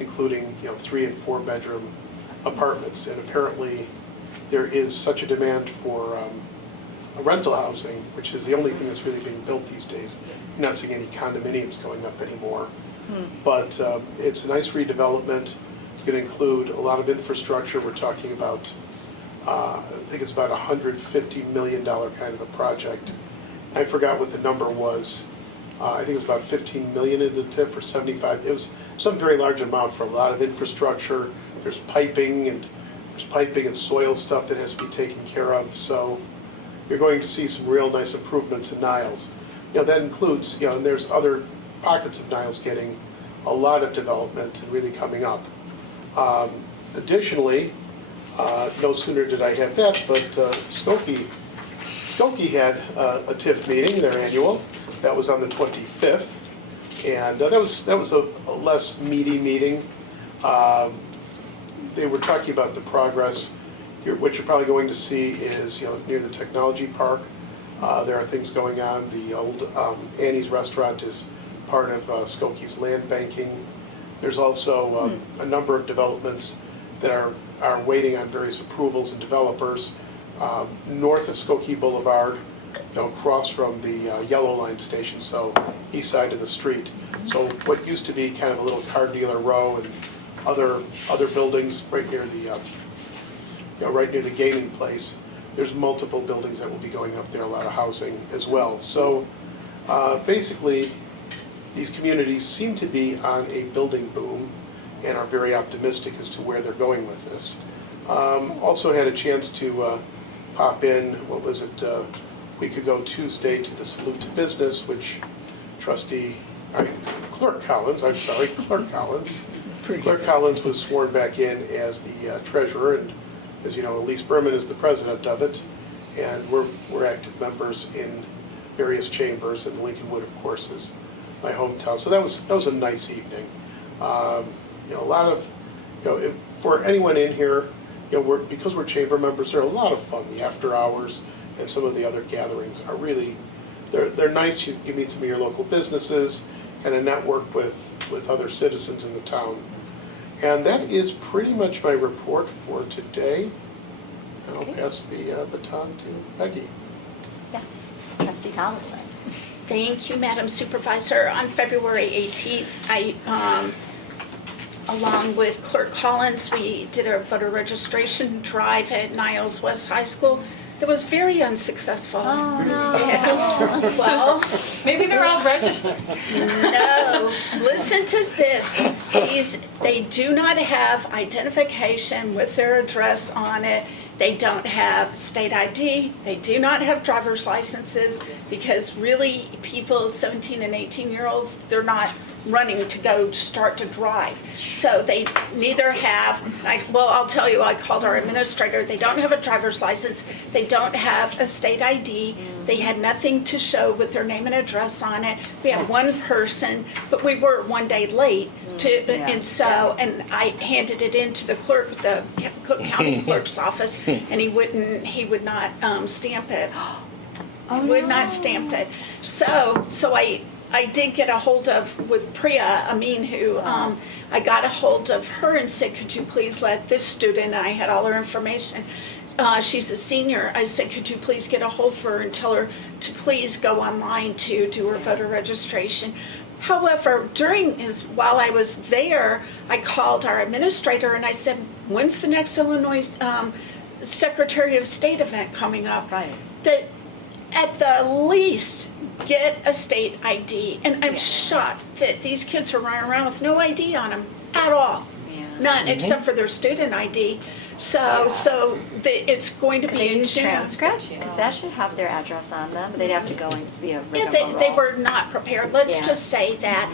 including 3 and 4 bedroom apartments. And apparently there is such a demand for rental housing, which is the only thing that's really being built these days. You're not seeing any condominiums going up anymore. But it's a nice redevelopment. It's going to include a lot of infrastructure. We're talking about, I think it's about $150 million kind of a project. I forgot what the number was. I think it was about 15 million in the TIF or 75. It was some very large amount for a lot of infrastructure. There's piping and soil stuff that has to be taken care of. So you're going to see some real nice improvements in Niles. That includes, and there's other pockets of Niles getting a lot of development and really coming up. Additionally, no sooner did I have that, but Skokie had a TIF meeting, their annual. That was on the 25th, and that was a less meaty meeting. They were talking about the progress. What you're probably going to see is, near the technology park, there are things going on. The old Annie's restaurant is part of Skokie's land banking. There's also a number of developments that are waiting on various approvals and developers. North of Skokie Boulevard, across from the Yellow Line station, so east side of the street. So what used to be kind of a little car dealer row and other buildings right near the gaming place. There's multiple buildings that will be going up there, a lot of housing as well. So basically, these communities seem to be on a building boom and are very optimistic as to where they're going with this. Also had a chance to pop in, a week ago Tuesday, to the Salute to Business, which Clerk Collins was sworn back in as the treasurer, and as you know, Elise Berman is the president of it, and we're active members in various chambers, and Lincolnwood, of course, is my hometown. So that was a nice evening. A lot of, for anyone in here, because we're chamber members, they're a lot of fun. The after hours and some of the other gatherings are really, they're nice. You meet some of your local businesses and a network with other citizens in the town. And that is pretty much my report for today. And I'll pass the baton to Peggy. Yes, Trustee Thomason. Thank you, Madam Supervisor. On February 18th, I, along with Clerk Collins, we did a voter registration drive at Niles West High School. It was very unsuccessful. Oh, no. Well, Maybe they're all registered. no, listen to this. They do not have identification with their address on it. They don't have state ID. They do not have driver's licenses, because really people 17 and 18-year-olds, they're not running to go start to drive. So they neither have, I'll tell you, I called our administrator, they don't have a driver's license, they don't have a state ID, they had nothing to show with their name and address on it. We had one person, but we were one day late and so, and I handed it in to the clerk, the Cook County Clerk's office, and he would not stamp it. Would not stamp it. So I did get a hold of, with Priya Amin, who I got a hold of her and said, could you please let this student, I had all her information, she's a senior, I said, could you please get a hold of her and tell her to please go online to do her voter registration. However, while I was there, I called our administrator and I said, when's the next Illinois Secretary of State event coming up? Right. That at the least get a state ID. And I'm shocked that these kids are running around with no ID on them at all. None, except for their student ID. So it's going to be They in use June. transcripts, because that should have their address on them. They'd have to go and be a Yeah, rigmarole. they were not prepared. Let's Yeah. just say that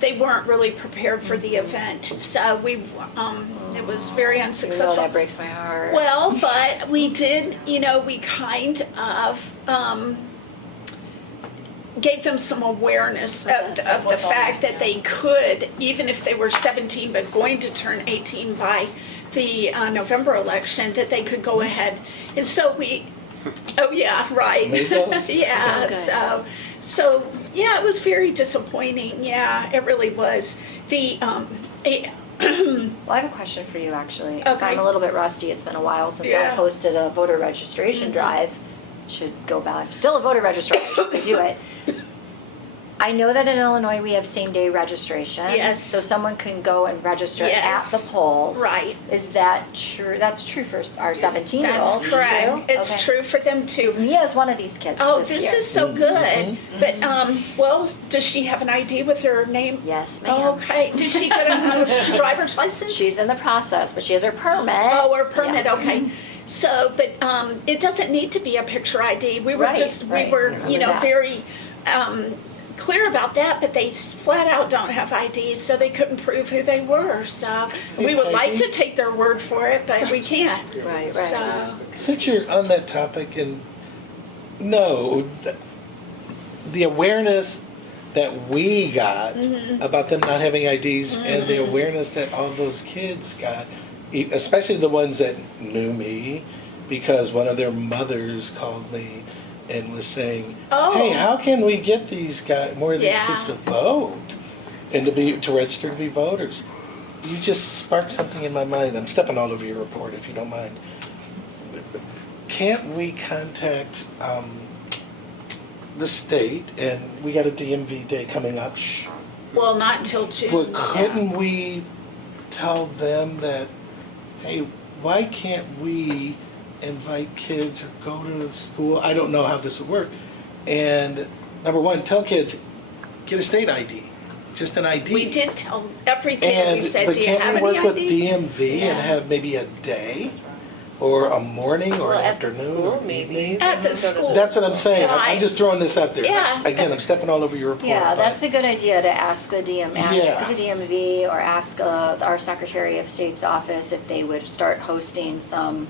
they weren't really prepared for the event. So it was very Oh, unsuccessful. that breaks my heart. Well, but we did, we kind of gave them some awareness of the fact that they could, even if they were 17 but going to turn 18 by the November election, that they could go ahead. And so oh yeah, right. Yeah, Oh, so yeah, it was very disappointing. Yeah, it really was. Well, I have a question for you, actually. 'Cause Okay. I'm a little bit rusty. It's been a while since Yeah. I've hosted a voter registration drive. Should go back. Still a voter registration. We do it. I know that in Illinois we have same-day registration. Yes. So someone can go and register Yes. at the polls. Right. Is that true? That's true for our 17-year-olds. That's correct. True? It's Okay. true for them too. 'Cause Mia's one of these kids. Oh, this this year. is so good. But, well, does she have an ID with her name? Yes, ma'am. Oh, okay. Did she get a driver's license? She's in the process, but she has her permit. Oh, her permit, Yeah. okay. So, but it doesn't need to be a picture ID. We were Right, we right. were, Remember that. very clear about that, but they flat out don't have IDs, so they couldn't prove who they were. So we would like to take their word for it, but we can't. Right, right. So, Since you're on that topic, and the awareness that we got about them not having IDs and the awareness that all those kids got, especially the ones that knew me, because one of their mothers called me and was saying, hey, how can we get more of these kids to vote and to register to be voters? You just sparked something in my mind. I'm stepping all over your report, if you don't mind. Can't we contact the state, and we got a DMV day coming up, well, not until June. but couldn't we tell them that, hey, why can't we invite kids or go to school? I don't know how this would work. And number one, tell kids, get a state ID, just an ID. We did tell every kid, we said, but do you can't have we any work ID? with DMV and have maybe a day or a morning or an Well, at the afternoon school, or maybe. evening? At the school. That's what I'm saying. I'm Right. just throwing this out there. Yeah. Again, I'm stepping all over your report. Yeah, but- that's a good idea to ask the Yeah. DMV or ask our Secretary of State's office if they would start hosting some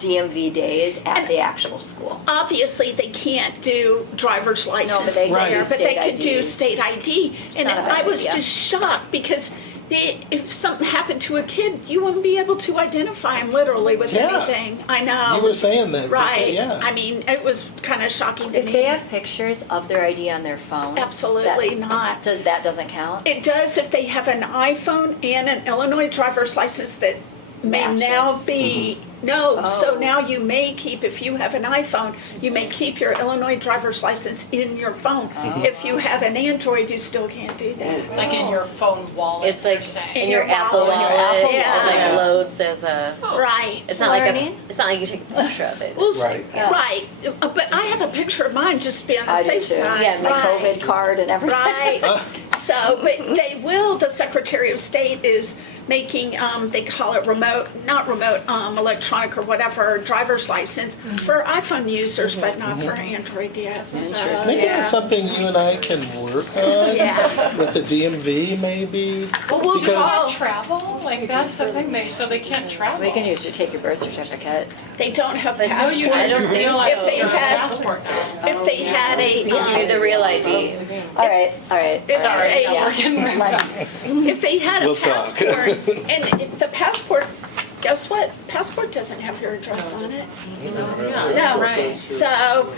DMV days at the actual school. Obviously, they can't do driver's license they can there, do but they state could do IDs. state ID. And not a bad I was idea. just shocked because if something happened to a kid, you wouldn't be able to identify him literally with Yeah. anything. I know. You were saying that. Right. Yeah. I mean, it was kind of shocking to If me. they have pictures of their ID on their phones. Absolutely not. That doesn't count? It does if they have an iPhone and an Illinois driver's license that may Matches. now be, no, so Oh. now you may keep, if you have an iPhone, you may keep your Illinois driver's license in your phone. Oh. If you have an Android, you still can't do that. Like in your phone wallet, It's like you're saying. in your Apple wallet. wallet, Apple it wallet. like loads as a. Right. It's not Well, like I mean- it's not like you take a picture of it. Well, Right. Yeah. Right, but I have a picture of mine just to be on the I do safe too. side. Yeah, my Right. COVID card and everything. Right. So, but they will, the Secretary of State is making, they call it electronic or whatever, driver's license for iPhone users, but not for Android yet. So, Maybe yeah. that's something you and I can work on Yeah. with the DMV, maybe. Well, we'll Because- call, Travel? Like, that's the thing, so they can't travel. We can use to take your birth certificate. they don't have No, you passports. can just realize If they a had- passport now. If they had a, Use a real ID. All right, all right. If all right, they- yeah. We're getting worked up. Let's- if they had a We'll talk. passport, and if the passport, guess what? Passport doesn't have your address on it. No, Right. so,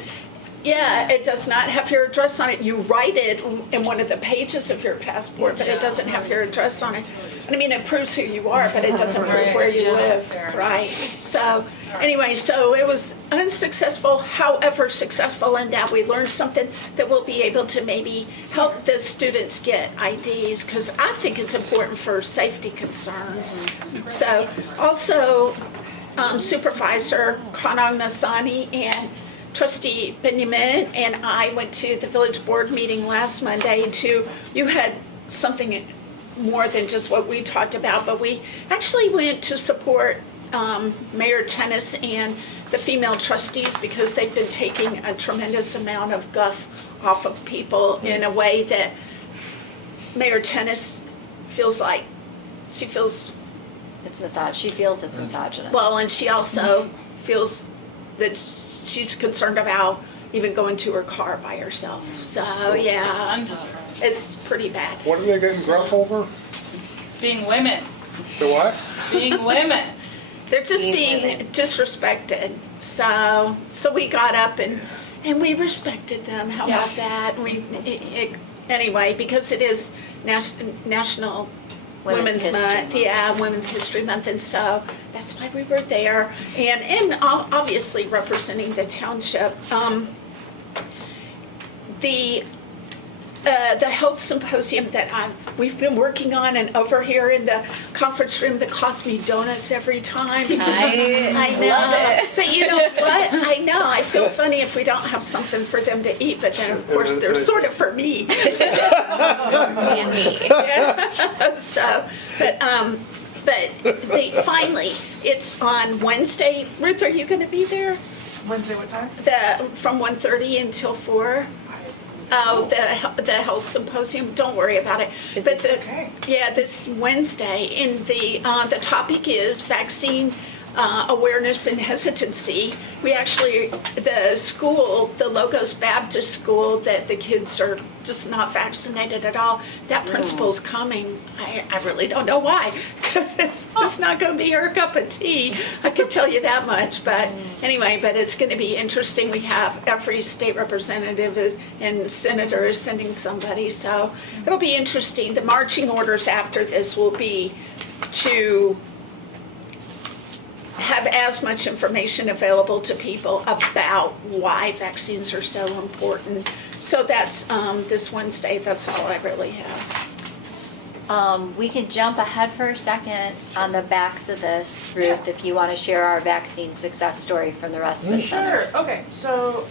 yeah, it does not have your address on it. You write it in one of the pages of your passport, but it doesn't have your address on it. And I mean, it proves who you are, but it doesn't prove Right, where you yeah, live, fair enough. right? So, anyway, so it was unsuccessful, however successful in that we learned something that will be able to maybe help the students get IDs, because I think it's important for safety concerns. So, also, Supervisor Kanang Nasani and Trustee Benjamin and I went to the village board meeting last Monday you had something more than just what we talked about, but we actually went to support Mayor Tennis and the female trustees because they've been taking a tremendous amount of guff off of people in a way that Mayor Tennis feels like she feels It's she feels it's misogynist. well, and she also feels that she's concerned about even going to her car by herself. So, yeah, it's pretty bad. What are they getting gruff over? Being women. The what? Being women. They're just being disrespected. So we got up and we respected them. How about that? Anyway, because it is National Women's History Month, yeah, Women's History Month, and so that's why we were there, and obviously representing the township. The health symposium that we've been working on, and over here in the conference room that costs me donuts every time. Because I know. love it. But you know what? I know. I feel funny if we don't have something for them to eat, but then of course they're sort of for me. And me. So, but finally, it's on Wednesday. Ruth, are you going to be there? Wednesday, what time? From 1:30 until 4. Oh, the health symposium. Don't worry about it. But okay? Yeah, this Wednesday, and the topic is vaccine awareness and hesitancy. We actually, the school, the Logos Baptist School, that the kids are just not vaccinated at all. That principal's coming. I really don't know why, because it's not going to be her cup of tea. I can tell you that much. But anyway, but it's going to be interesting. We have every state representative and senator is sending somebody, so it'll be interesting. The marching orders after this will be to have as much information available to people about why vaccines are so important. So that's this Wednesday. That's all I really have. We can jump ahead for a second on the backs of this, Ruth, if you want to share our vaccine success story from the Respite Center. Sure, okay, so,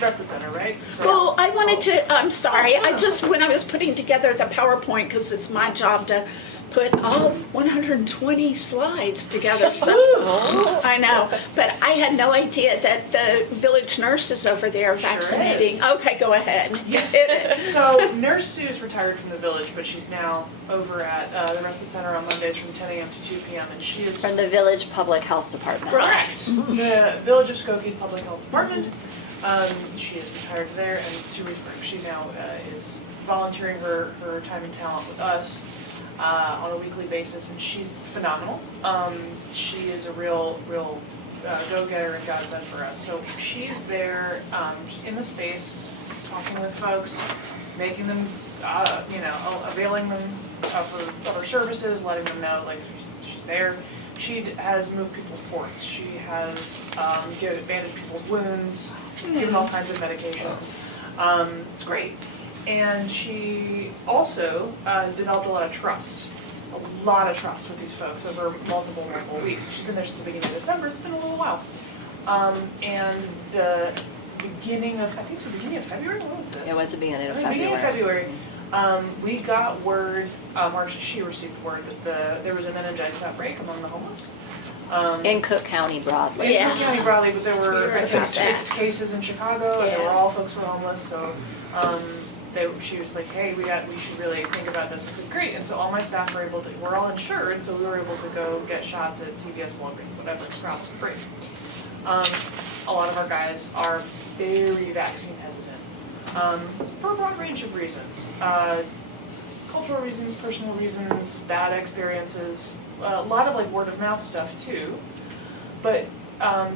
Respite Center, right? So- Well, I wanted to, I'm sorry, when I was putting together the PowerPoint, because it's my job to put all 120 slides together. So, I know, but I had no idea that the village nurse is over there vaccinating. is. Okay, go ahead. So Nurse Sue's retired from the village, but she's now over at the Respite Center on Mondays from 10 a.m. to 2 p.m. and she is From the Village Public Health Department. Right. the Village of Skokie's Public Health Department. She is retired there, and Sue Reesberg, she now is volunteering her time and talent with us on a weekly basis, and she's phenomenal. She is a real go-getter and godsend for us. So she's there, just in the space, talking with folks, making them, availing them of her services, letting them know like she's there. She has moved people's ports. She has bandaged people's wounds, given all kinds of medication. It's great. And she also has developed a lot of trust with these folks over multiple weeks. She's been there since the beginning of December. It's been a little while. And the beginning of February, what was this? It was the beginning of Beginning of February. February, We got word, or she received word that there was a meningitis outbreak among the homeless. In Cook County broadly. In Cook County broadly, but there were, We I heard think, about that. 6 cases in Chicago, and they were Yeah. all folks were homeless, so, she was like, hey, we should really think about this. I said, great, and so all my staff we're all insured, so we were able to go get shots at CVS, Walgreens, whatever, problem free. A lot of our guys are very vaccine hesitant, for a broad range of reasons. Cultural reasons, personal reasons, bad experiences, a lot of like word of mouth stuff too. But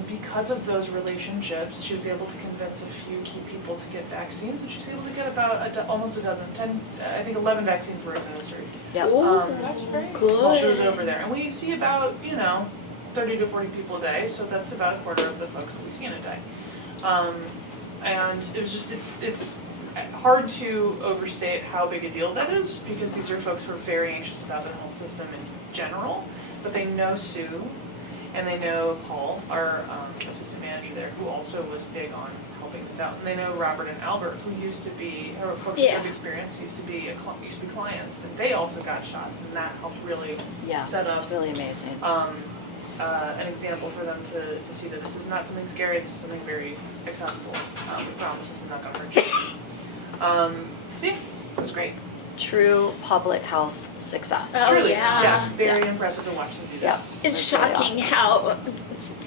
because of those relationships, she was able to convince a few key people to get vaccines, and she was able to get about almost a dozen, 10, I think 11 vaccines were administered. Yep. That's great. Good. While she was over there. And we see about, 30 to 40 people a day, so that's about a quarter of the folks that we see in a day. And it was just, it's hard to overstate how big a deal that is, because these are folks who are very anxious about the health system in general, but they know Sue, and they know Paul, our assistant manager there, who also was big on helping this out. And they know Robert and Albert, who used to be, or folks who have experience, used to be clients, and they also got shots, and that helped really set up It's really amazing. an example for them to see that this is not something scary, this is something very accessible. We promise this is not gonna hurt you. So yeah, it was great. True public health success. Oh, Truly, yeah. very impressive to watch them do that. Yeah. It's That's really shocking awesome. how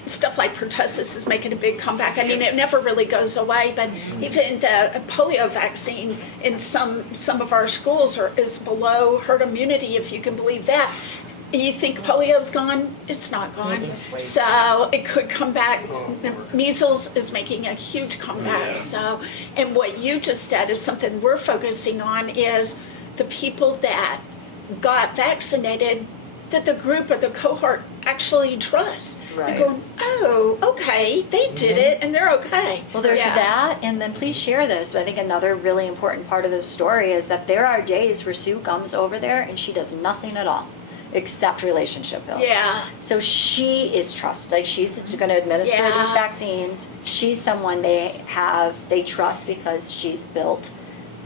stuff like pertussis is making a big comeback. I mean, it never really goes away, but even the polio vaccine in some of our schools is below herd immunity, if you can believe that. And you think polio's gone? It's not gone. So it could come back. Measles is making a huge comeback. So, and what you just said is something we're focusing on is the people that got vaccinated, that the group or the cohort actually trusts. Right. They're going, oh, okay, they did it and they're okay. Well, there's Yeah. that, and then please share this. But I think another really important part of this story is that there are days where Sue comes over there and she does nothing at all except relationship building. Yeah. So she is trusted. Like, she's going to administer Yeah. these vaccines. She's someone they trust because she's built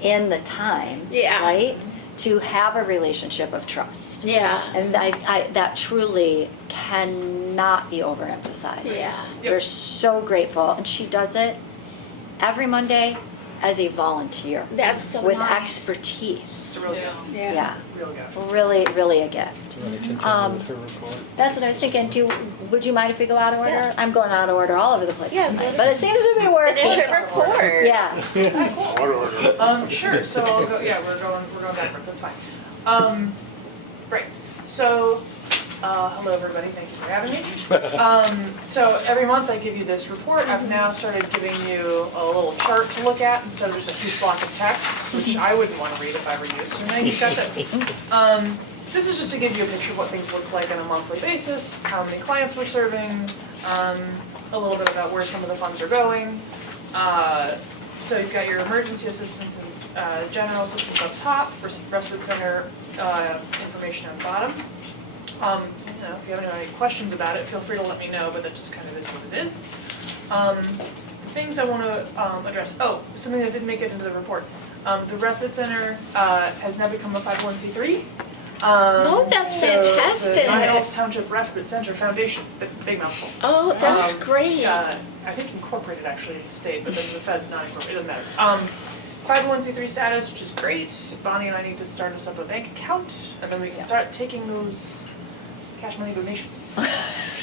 in the time, Yeah. right, to have a relationship of trust. Yeah. And I that truly cannot be overemphasized. Yeah. We're so grateful. And she does it every Monday as a volunteer That's so with nice. expertise. It's a real gift. Yeah. Yeah. Real gift. Really, really a gift. You want to continue with her report? That's what I was thinking. Would you mind if we go out of order? Yeah. I'm going out of order all over the place Yeah, tonight, go but it seems to be working. Finish your report. Yeah. Order. Sure. So I'll go. Yeah, we're going backwards. That's fine. Great. So, hello everybody. Thank you for having me. So every month I give you this report. I've now started giving you a little chart to look at instead of just a huge block of text, which I wouldn't want to read if I were you. So now you've got this. This is just to give you a picture of what things look like on a monthly basis, how many clients we're serving, a little bit about where some of the funds are going. So you've got your emergency assistance and general assistance up top, respite center information on the bottom. If you have any questions about it, feel free to let me know, but that just kind of is what it is. Things I want to address. Oh, something that didn't make it into the report. The respite center has now become a 501c3. Oh, that's fantastic. The Niles Township Respite Center Foundation, big mouthful. Oh, that's great. I think incorporated actually state, but then the Fed's not incorporated. It doesn't matter. 501c3 status, which is great. Bonnie and I need to start us up a bank account, and then we can start taking those cash money donations, which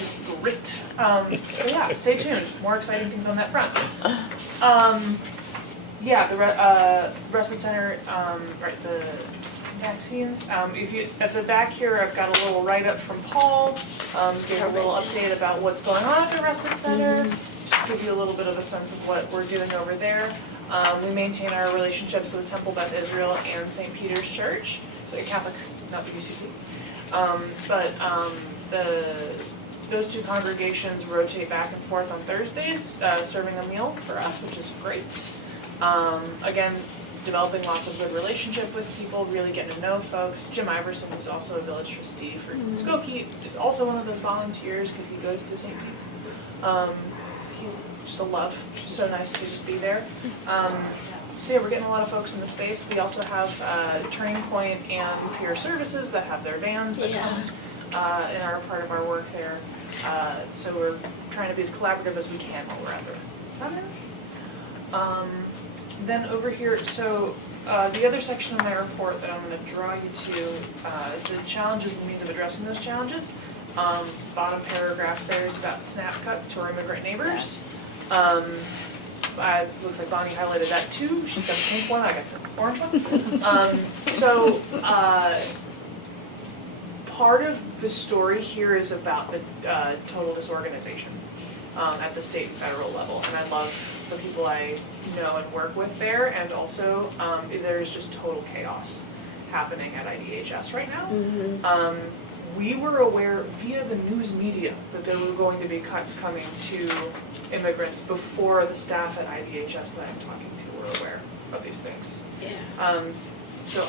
is great. So yeah, stay tuned. More exciting things on that front. The respite center, right, the vaccines. If you at the back here, I've got a little write-up from Paul. Gave a little update about what's going on at the respite center. Just give you a little bit of a sense of what we're doing over there. We maintain our relationships with Temple Beth Israel and St. Peter's Church, so a Catholic, not the UCC. Those two congregations rotate back and forth on Thursdays, serving a meal for us, which is great. Again, developing lots of good relationship with people, really getting to know folks. Jim Iverson, who's also a village trustee for Skokie, is also one of those volunteers because he goes to St. Pete's. He's just a love. So nice to just be there. So yeah, we're getting a lot of folks in the space. We also have Turning Point and Peer Services that have their vans that come and are a part of our work there. So we're trying to be as collaborative as we can while we're at the center. Then over here, so the other section of my report that I'm going to draw you to is the challenges and means of addressing those challenges. Bottom paragraph there is about SNAP cuts to our immigrant neighbors. Looks like Bonnie highlighted that too. She's got the pink one, I got the orange one. So part of the story here is about the total disorganization at the state and federal level. And I love the people I know and work with there. And also there is just total chaos happening at IDHS right now. We were aware via the news media that there were going to be cuts coming to immigrants before the staff at IDHS that I'm talking to were aware of these things. So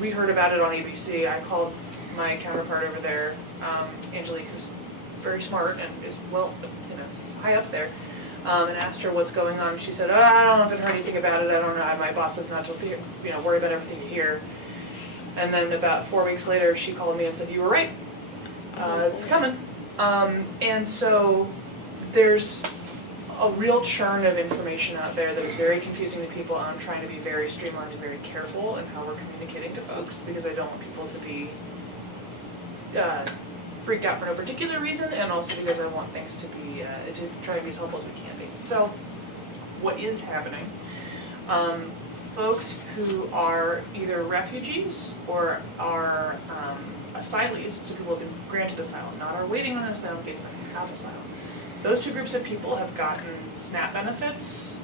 we heard about it on ABC. I called my counterpart over there, Angelique, who's very smart and is high up there, and asked her what's going on. She said, I don't know if I've heard anything about it. I don't know. My boss says not to worry about everything you hear. And then about 4 weeks later, she called me and said, you were right. It's coming. And so there's a real churn of information out there that is very confusing to people, and I'm trying to be very streamlined and very careful in how we're communicating to folks, because I don't want people to be freaked out for no particular reason, and also because I want things to be, to try to be as helpful as we can be. So what is happening? Folks who are either refugees or are asylees, so people have been granted asylum, not are waiting on an asylum case but have asylum. Those two groups of people have gotten SNAP benefits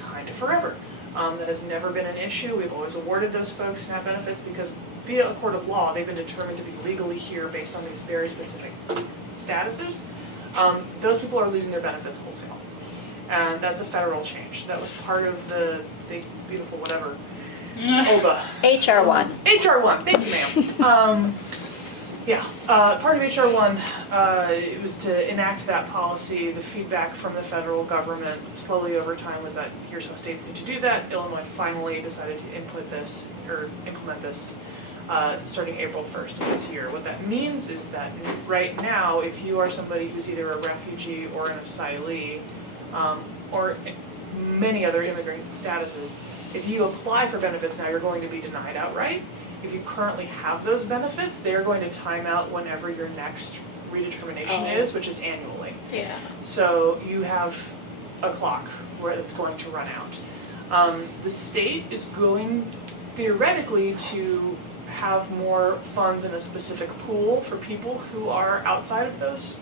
kind of forever. That has never been an issue. We've always awarded those folks SNAP benefits because via a court of law, they've been determined to be legally here based on these very specific statuses. Those people are losing their benefits wholesale. And that's a federal change. That was part of the big, beautiful, whatever, OBA. HR1. HR1, thank you, ma'am. Part of HR1, it was to enact that policy. The feedback from the federal government slowly over time was that here's how states need to do that. Illinois finally decided to implement this starting April 1st of this year. What that means is that right now, if you are somebody who's either a refugee or an asylee, or many other immigrant statuses, if you apply for benefits now, you're going to be denied outright. If you currently have those benefits, they're going to time out whenever your next redetermination is, which is annually. So you have a clock where it's going to run out. The state is going, theoretically, to have more funds in a specific pool for people who are outside of those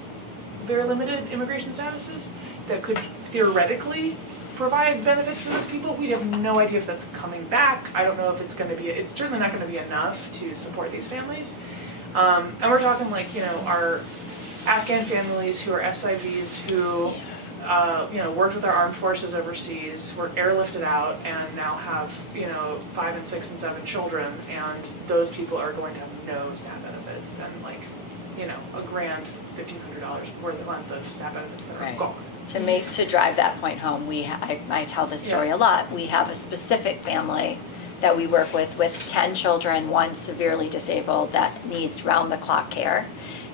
very limited immigration statuses that could theoretically provide benefits for those people. We have no idea if that's coming back. I don't know if it's going to be, it's certainly not going to be enough to support these families. And we're talking our Afghan families who are SIVs who, worked with our armed forces overseas, were airlifted out, and now have, 5 and 6 and 7 children, and those people are going to have no SNAP benefits and a grand $1,500 worth a month of SNAP benefits that are gone. To drive that point home, I tell this story a lot. We have a specific family that we work with 10 children, one severely disabled that needs round-the-clock care,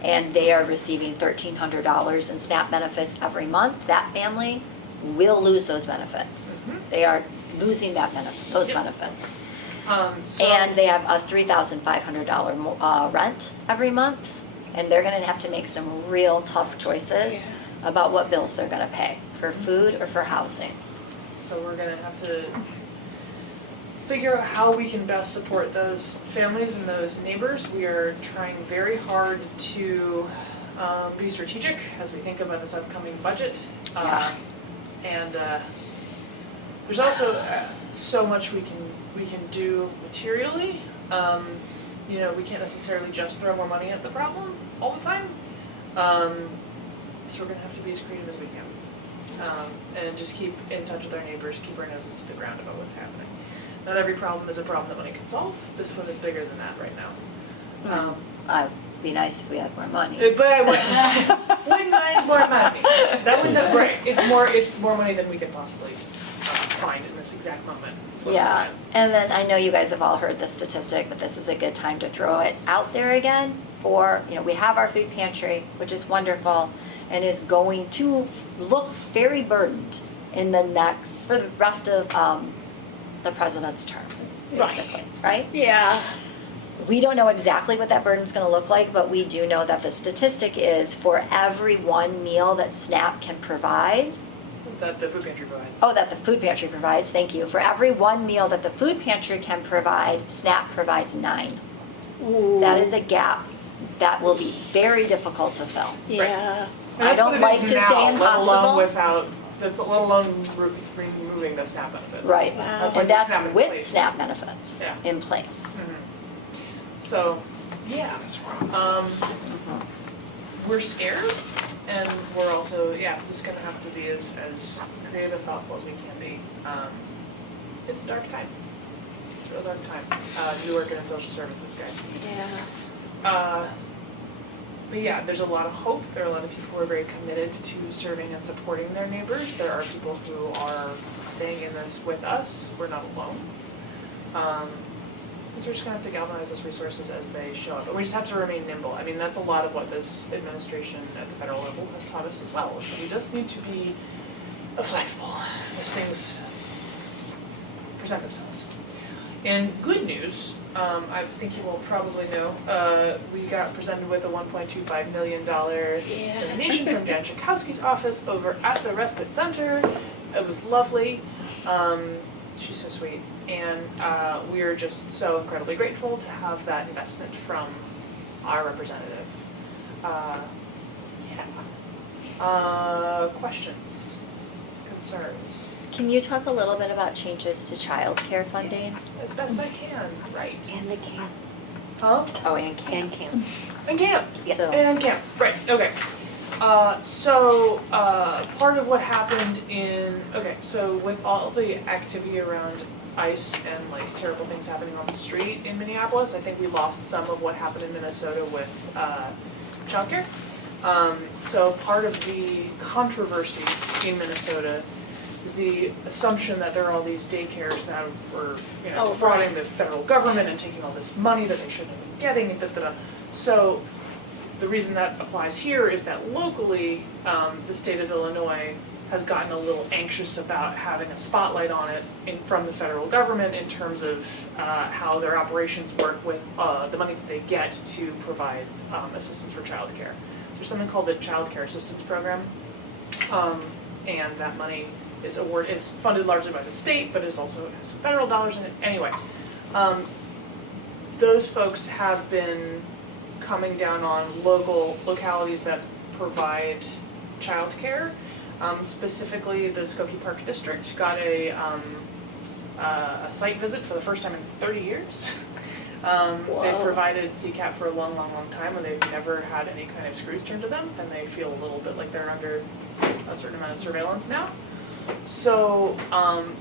and they are receiving $1,300 in SNAP benefits every month. That family will lose those benefits. They are losing those benefits. And they have a $3,500 rent every month, and they're going to have to make some real tough choices about what bills they're going to pay for food or for housing. So we're going to have to figure out how we can best support those families and those neighbors. We are trying very hard to be strategic as we think about this upcoming budget. And there's also so much we can do materially. We can't necessarily just throw more money at the problem all the time. So we're going to have to be as creative as we can. And just keep in touch with our neighbors, keep our noses to the ground about what's happening. Not every problem is a problem that money can solve. This one is bigger than that right now. Be nice if we had more money. But I wouldn't mind more money. That would not, right, it's more money than we could possibly find in this exact moment. is what I'm Yeah, saying. and then I know you guys have all heard this statistic, but this is a good time to throw it out there again for, we have our food pantry, which is wonderful, and is going to look very burdened for the rest of the president's term, basically, right? Yeah. We don't know exactly what that burden's gonna look like, but we do know that the statistic is for every one meal that SNAP can provide, That the food pantry provides. that the food pantry provides, thank you. For every one meal that the food pantry can provide, SNAP provides 9. Ooh. That is a gap that will be very difficult to fill. Yeah. And I that's don't what it like is to now, say Let impossible. alone without, let alone removing the SNAP benefits. Right, Wow. and that's SNAP in with place. SNAP benefits Yeah. in place. Mhm. So, yeah, we're scared, and we're also, just gonna have to be as creative and thoughtful as we can be. It's a dark time. It's a real dark time to be working in social services, guys. Yeah. But yeah, there's a lot of hope. There are a lot of people who are very committed to serving and supporting their neighbors. There are people who are staying in this with us. We're not alone. So we're just gonna have to galvanize those resources as they show up. And we just have to remain nimble. I mean, that's a lot of what this administration at the federal level has taught us as well. So we just need to be flexible as things present themselves. And good news, I think you will probably know, we got presented with a $1.25 million donation from Jan Schakowsky's office over at the Respite Center. It was lovely. She's so sweet. And we are just so incredibly grateful to have that investment from our representative. Questions? Concerns? Can you talk a little bit about changes to childcare funding? As best I can, right. And the camp. Huh? Oh, and camp. And camp. And camp. Yes. And camp, right, okay. So part of what happened so with all the activity around ICE and like terrible things happening on the street in Minneapolis, I think we lost some of what happened in Minnesota with childcare. So part of the controversy in Minnesota is the assumption that there are all these daycares that were, defrauding the federal government and taking all this money that they shouldn't have been getting, and da-da-da. So the reason that applies here is that locally, the state of Illinois has gotten a little anxious about having a spotlight on it from the federal government in terms of how their operations work with the money that they get to provide assistance for childcare. There's something called the Child Care Assistance Program, and that money is funded largely by the state, but it also has some federal dollars in it. Anyway, those folks have been coming down on localities that provide childcare. Specifically, the Skokie Park District got a site visit for the first time in 30 years. They've provided CCAP for a long, long, long time, and they've never had any kind of screws turned to them, and they feel a little bit like they're under a certain amount of surveillance now. So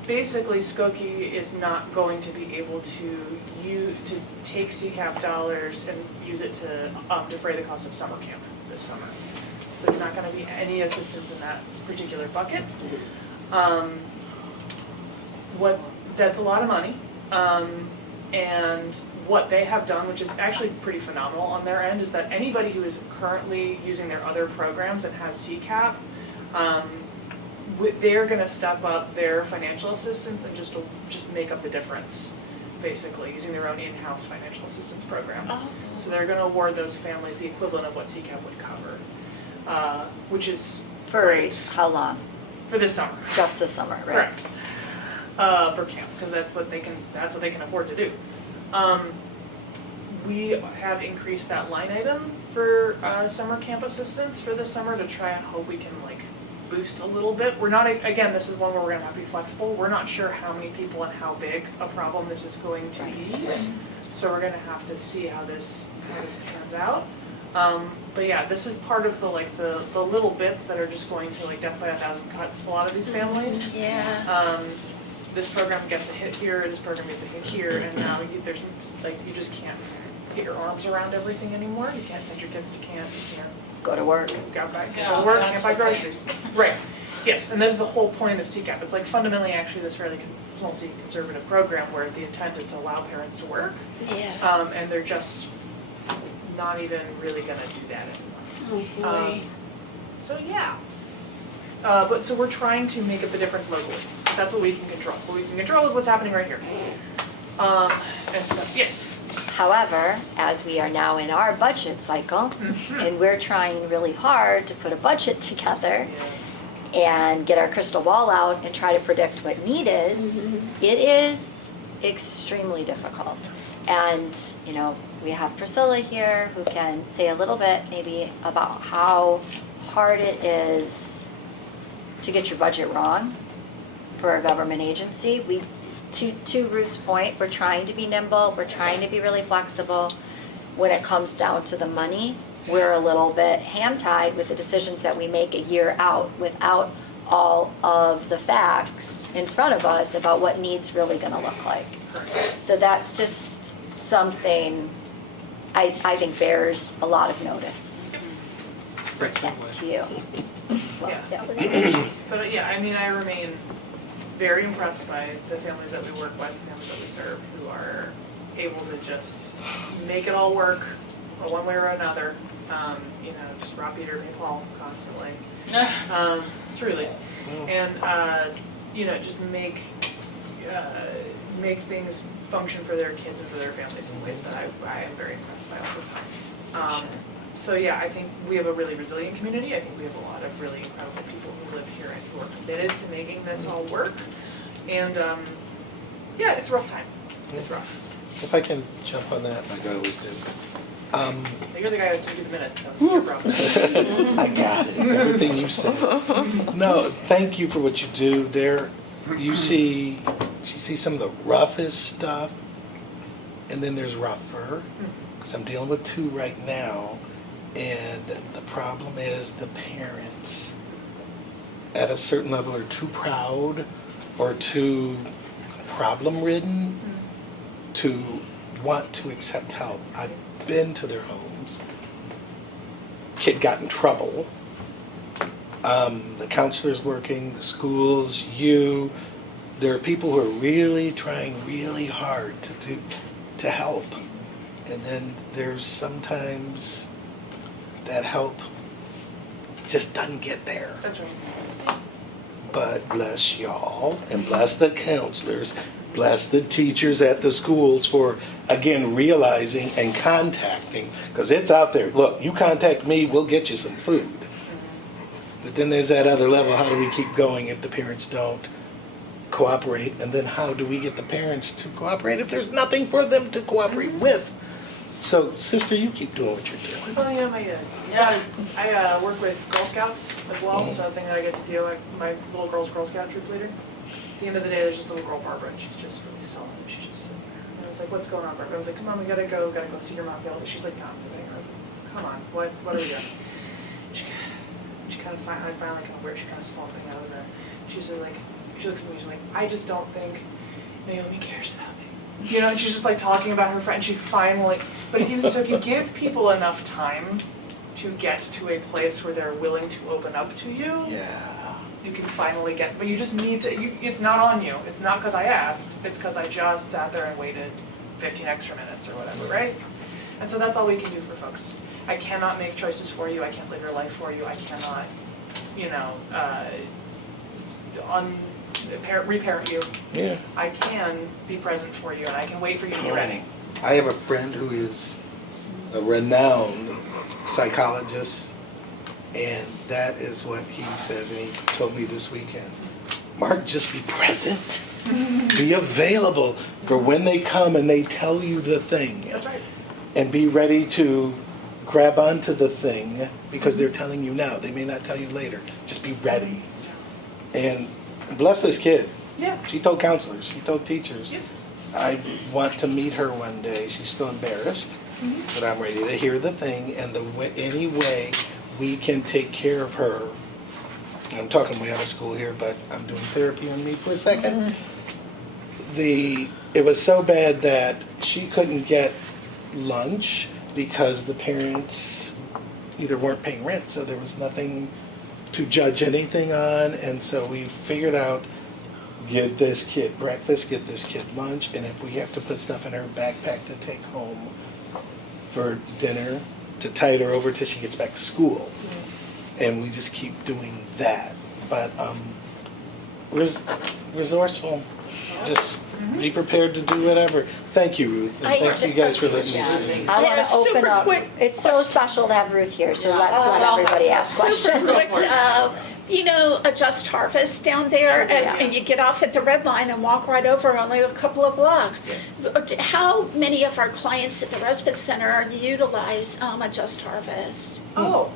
basically, Skokie is not going to be able to take CCAP dollars and use it to defray the cost of summer camp this summer. So there's not going to be any assistance in that particular bucket. That's a lot of money. And what they have done, which is actually pretty phenomenal on their end, is that anybody who is currently using their other programs and has CCAP, they're going to step up their financial assistance and just make up the difference, basically, using their own in-house financial assistance program. Oh. So they're going to award those families the equivalent of what CCAP would cover, which is For great. how long? For this summer. Just this summer, right? Correct. For camp, because that's what they can afford to do. We have increased that line item for summer camp assistance for this summer to try and hope we can boost a little bit. We're not, again, this is one where we're gonna have to be flexible. We're not sure how many people and how big a problem this is going to be. So we're gonna have to see how this pans out. But yeah, this is part of the little bits that are just going to death by a thousand cuts a lot of these families. Yeah. This program gets a hit here, this program gets a hit here, and now you just can't get your arms around everything anymore. You can't send your kids to camp, you can't Go to work. go to Yeah, work, that's can't buy okay. groceries. Right, yes, and that's the whole point of CCAP. It's like fundamentally actually this fairly small C conservative program where the intent is to allow parents to work, Yeah. and they're just not even really gonna do that anymore. Oh, boy. So yeah. But so we're trying to make up the difference locally. That's what we can control. What we can control is what's happening right here. And so, yes. However, as we are now in our budget cycle, and we're trying really hard to put a budget together and get our crystal ball out and try to predict what need is, it is extremely difficult. And, you know, we have Priscilla here who can say a little bit maybe about how hard it is to get your budget wrong for a government agency. To Ruth's point, we're trying to be nimble, we're trying to be really flexible. When it comes down to the money, we're a little bit hand-tied with the decisions that we make a year out without all of the facts in front of us about what needs really gonna look like. So that's just something I think bears a lot of notice. Yeah, to you. Well, Yeah. But yeah, I mean, I remain very impressed by the families that we work with, the families that we serve, who are able to just make it all work one way or another. You know, just rob Peter, pay Paul constantly. Truly. And, you know, just make things function for their kids and for their families in ways that I am very impressed by all the time. So yeah, I think we have a really resilient community. I think we have a lot of really incredible people who live here and who are committed to making this all work. And yeah, it's a rough time. It's rough. If I can jump on that, like I always do. You're the guy who's taking the minutes, so it's your problem. I got it. Everything you said. No, thank you for what you do. There, you see some of the roughest stuff, and then there's rougher. Because I'm dealing with two right now, and the problem is the parents at a certain level are too proud or too problem-ridden to want to accept help. I've been to their homes. Kid got in trouble. The counselor's working, the schools, you. There are people who are really trying really hard to help. And then there's sometimes that help just doesn't get there. That's right. But bless y'all, and bless the counselors, bless the teachers at the schools for, again, realizing and contacting, because it's out there. Look, you contact me, we'll get you some food. But then there's that other level. How do we keep going if the parents don't cooperate? And then how do we get the parents to cooperate if there's nothing for them to cooperate with? So, sister, you keep doing what you're doing. Oh yeah, I work with Girl Scouts as well, so I think that I get to deal with my little girl's Girl Scout troop leader. At the end of the day, there's just a little girl, Barbara, and she's just really sullen. She's just sitting there. And I was like, what's going on, Barbara? I was like, come on, we gotta go see your mom. She's like, Tom, I was like, come on, what are we doing? She kind of finally kind of weird. She kind of slumping out of there. She's like, she looks at me. She's like, I just don't think Naomi cares about me. You know, and she's just like talking about her friend. She finally, but if you give people enough time to get to a place where they're willing to open up to you, you can finally get. But you just need to. It's not on you. It's not because I asked. It's because I just sat there and waited 15 extra minutes or whatever, right? And so that's all we can do for folks. I cannot make choices for you. I can't live your life for you. I cannot, you know, reparent you. Yeah. I can be present for you, and I can wait for you to be ready. I have a friend who is a renowned psychologist, and that is what he says, and he told me this weekend. Mark, just be present. Be available for when they come and they tell you the thing. That's right. And be ready to grab onto the thing because they're telling you now. They may not tell you later. Just be ready. And bless this kid. Yeah. She told counselors. She told teachers. Yeah. I want to meet her one day. She's still embarrassed. But I'm ready to hear the thing. And any way we can take care of her. I'm talking way out of school here, but I'm doing therapy on me for a second. It was so bad that she couldn't get lunch because the parents either weren't paying rent, so there was nothing to judge anything on, and so we figured out, get this kid breakfast, get this kid lunch, and if we have to put stuff in her backpack to take home for dinner, to tide her over till she gets back to school. And we just keep doing that. But resourceful, just be prepared to do whatever. Thank you, Ruth, and thank you guys for letting me speak. I want Yeah, to open super up. quick It's so special to have Ruth here, so let's let everybody ask Super questions. quick, you know, a Just Harvest down there, and you get off at the red line and walk right over only a couple of blocks. How many of our clients at the respite center utilize a Just Harvest? Oh,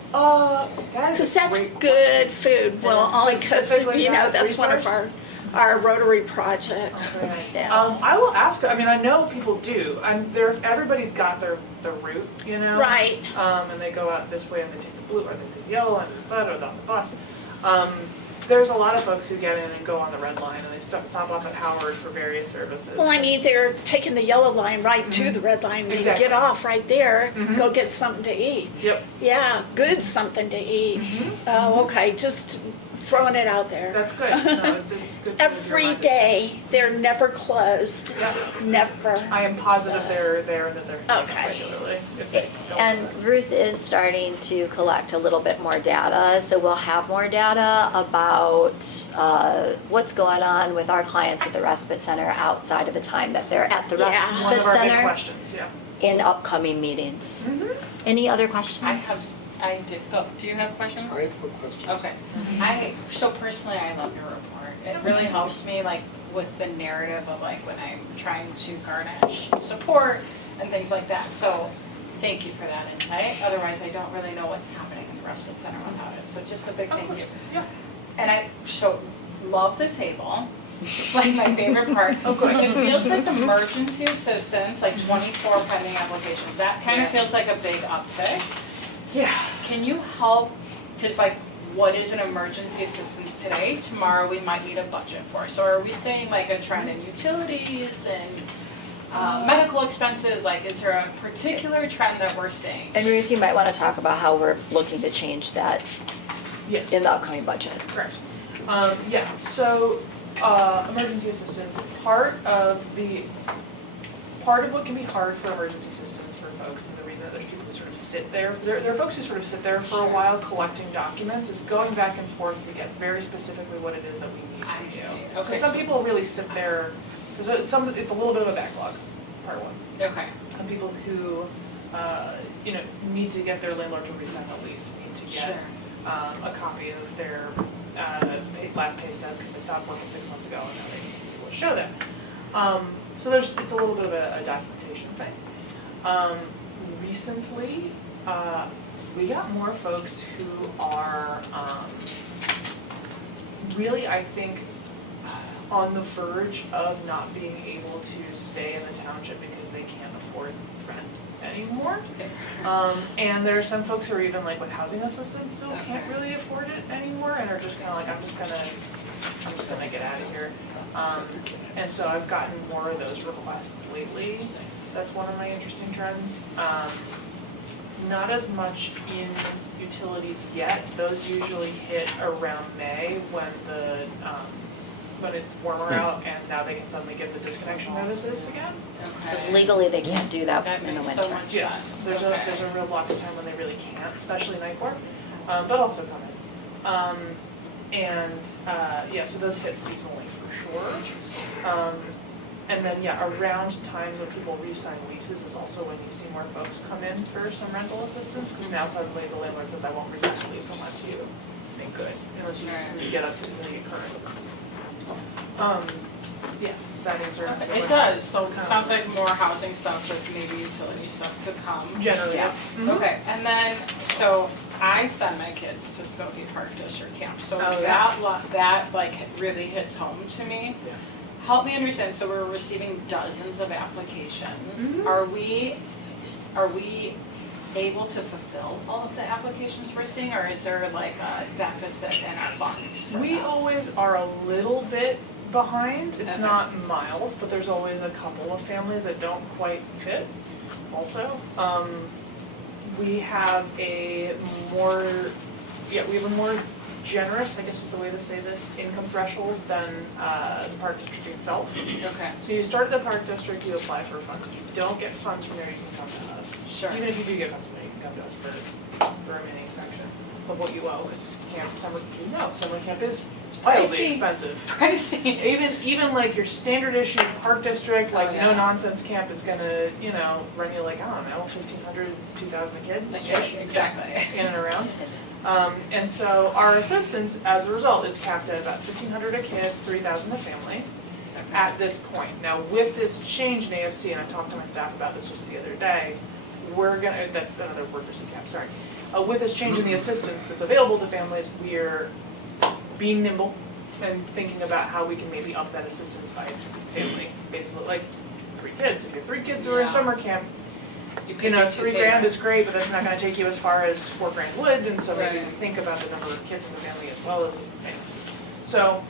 that is Because a that's great good question. food. Well, only because, Specifically you know, that that's one of resource? our Rotary projects. Oh, very nice. Yeah. I will ask. I mean, I know people do. Everybody's got their route, you know. Right. And they go out this way and they take the blue, or they take the yellow, and or on the bus. There's a lot of folks who get in and go on the red line, and they stop off at Howard for various services. Well, I mean, they're taking the yellow line right to the red line. You Exactly. get off right there, go get something to eat. Yep. Yeah, good something to eat. Oh, okay, just throwing it out there. That's good. No, it's good. To Every day, they're never closed. Yeah. Never. I am positive they're there and that they're hitting Okay. regularly. If they don't. And Ruth is starting to collect a little bit more data, so we'll have more data about what's going on with our clients at the respite center outside of the time that they're at the Yeah. One respite of our big center questions, yeah. in upcoming meetings. Any other questions? I did, do you have a question? I have quick questions. Okay. So personally, I love your report. It really helps me like with the narrative of like when I'm trying to garnish support and things like that. So thank you for that insight. Otherwise, I don't really know what's happening in the respite center without it. So just a big Of thank you. course, yeah. And I love the table. It's like my favorite part. Oh, good. It feels like emergency assistance, like 24 pending applications. That kind of feels like a big uptick. Yeah. Can you help, because like, what is an emergency assistance today? Tomorrow we might need a budget for. So are we saying like a trend in utilities and medical expenses? Like, is there a particular trend that we're seeing? And Ruth, you might want to talk about how we're looking to change that Yes. in the upcoming budget. Correct. Yeah, so emergency assistance, part of what can be hard for emergency assistance for folks, and the reason that there's people who sort of sit there, there are folks who sort of sit there for a while collecting documents, is going back and forth to get very specifically what it is that we need from I you. see. So Okay, some so- people really sit there, it's a little bit of a backlog, part one. Okay. Some people who, need to get their landlord to re-sign a lease, need to get a copy of their last pay stub because they stopped working 6 months ago and now they need people to show that. So it's a little bit of a documentation thing. Recently, we got more folks who are really, I think, on the verge of not being able to stay in the township because they can't afford rent anymore. And there are some folks who are even like with housing assistance still can't really afford it anymore and are just kind of like, I'm just gonna get out of here. And so I've gotten more of those requests lately. That's one of my interesting trends. Not as much in utilities yet. Those usually hit around May when it's warmer out and now they can suddenly get the disconnection notices again. Because legally, they can't do that That in the makes winter. so much Yes, sense. there's a real block of time when they really can't, especially night work, but also coming. So those hit seasonally for sure. And then, around times when people re-sign leases is also when you see more folks come in for some rental assistance, because now suddenly the landlord says, I won't re-sign the lease unless you make good, unless you get up to the current. Does that answer? Okay, it does. So it sounds like more housing stuff with maybe utility stuff to come. Generally, yeah. Okay, and then, so I send my kids to Skokie Park District Camp. So that like really hits home to me. Yeah. Help me understand, so we're receiving dozens of applications. Are we able to fulfill all of the applications we're seeing, or is there like a deficit in our funds? We always are a little bit behind. It's Okay. not miles, but there's always a couple of families that don't quite fit. also. We have a more generous, I guess is the way to say this, income threshold than the park district itself. Okay. So you start at the park district, you apply for funds. If you don't get funds from there, you can come to us. Sure. Even if you do get funds from there, you can come to us for the remaining section of what you owe, because summer camp is wildly Pricey. expensive. Pricey. Even like your standard issue park district, like Oh, yeah. no nonsense camp is gonna, run you like, I don't know, 1,500, 2,000 a kid. Exactly. In and around. And so our assistance, as a result, is capped at about 1,500 a kid, 3,000 a family at this point. Now, with this change in AFC, and I talked to my staff about this just the other day, that's another word for CCAP, sorry. With this change in the assistance that's available to families, we're being nimble and thinking about how we can maybe up that assistance by family, basically, like 3 kids. If you have 3 kids who are in Yeah. summer camp, You pick your 2 $3,000 favorites. is great, but that's not gonna take you as far as $4,000 would, and so maybe Right. we think about the number of kids in the family as well as the family. So,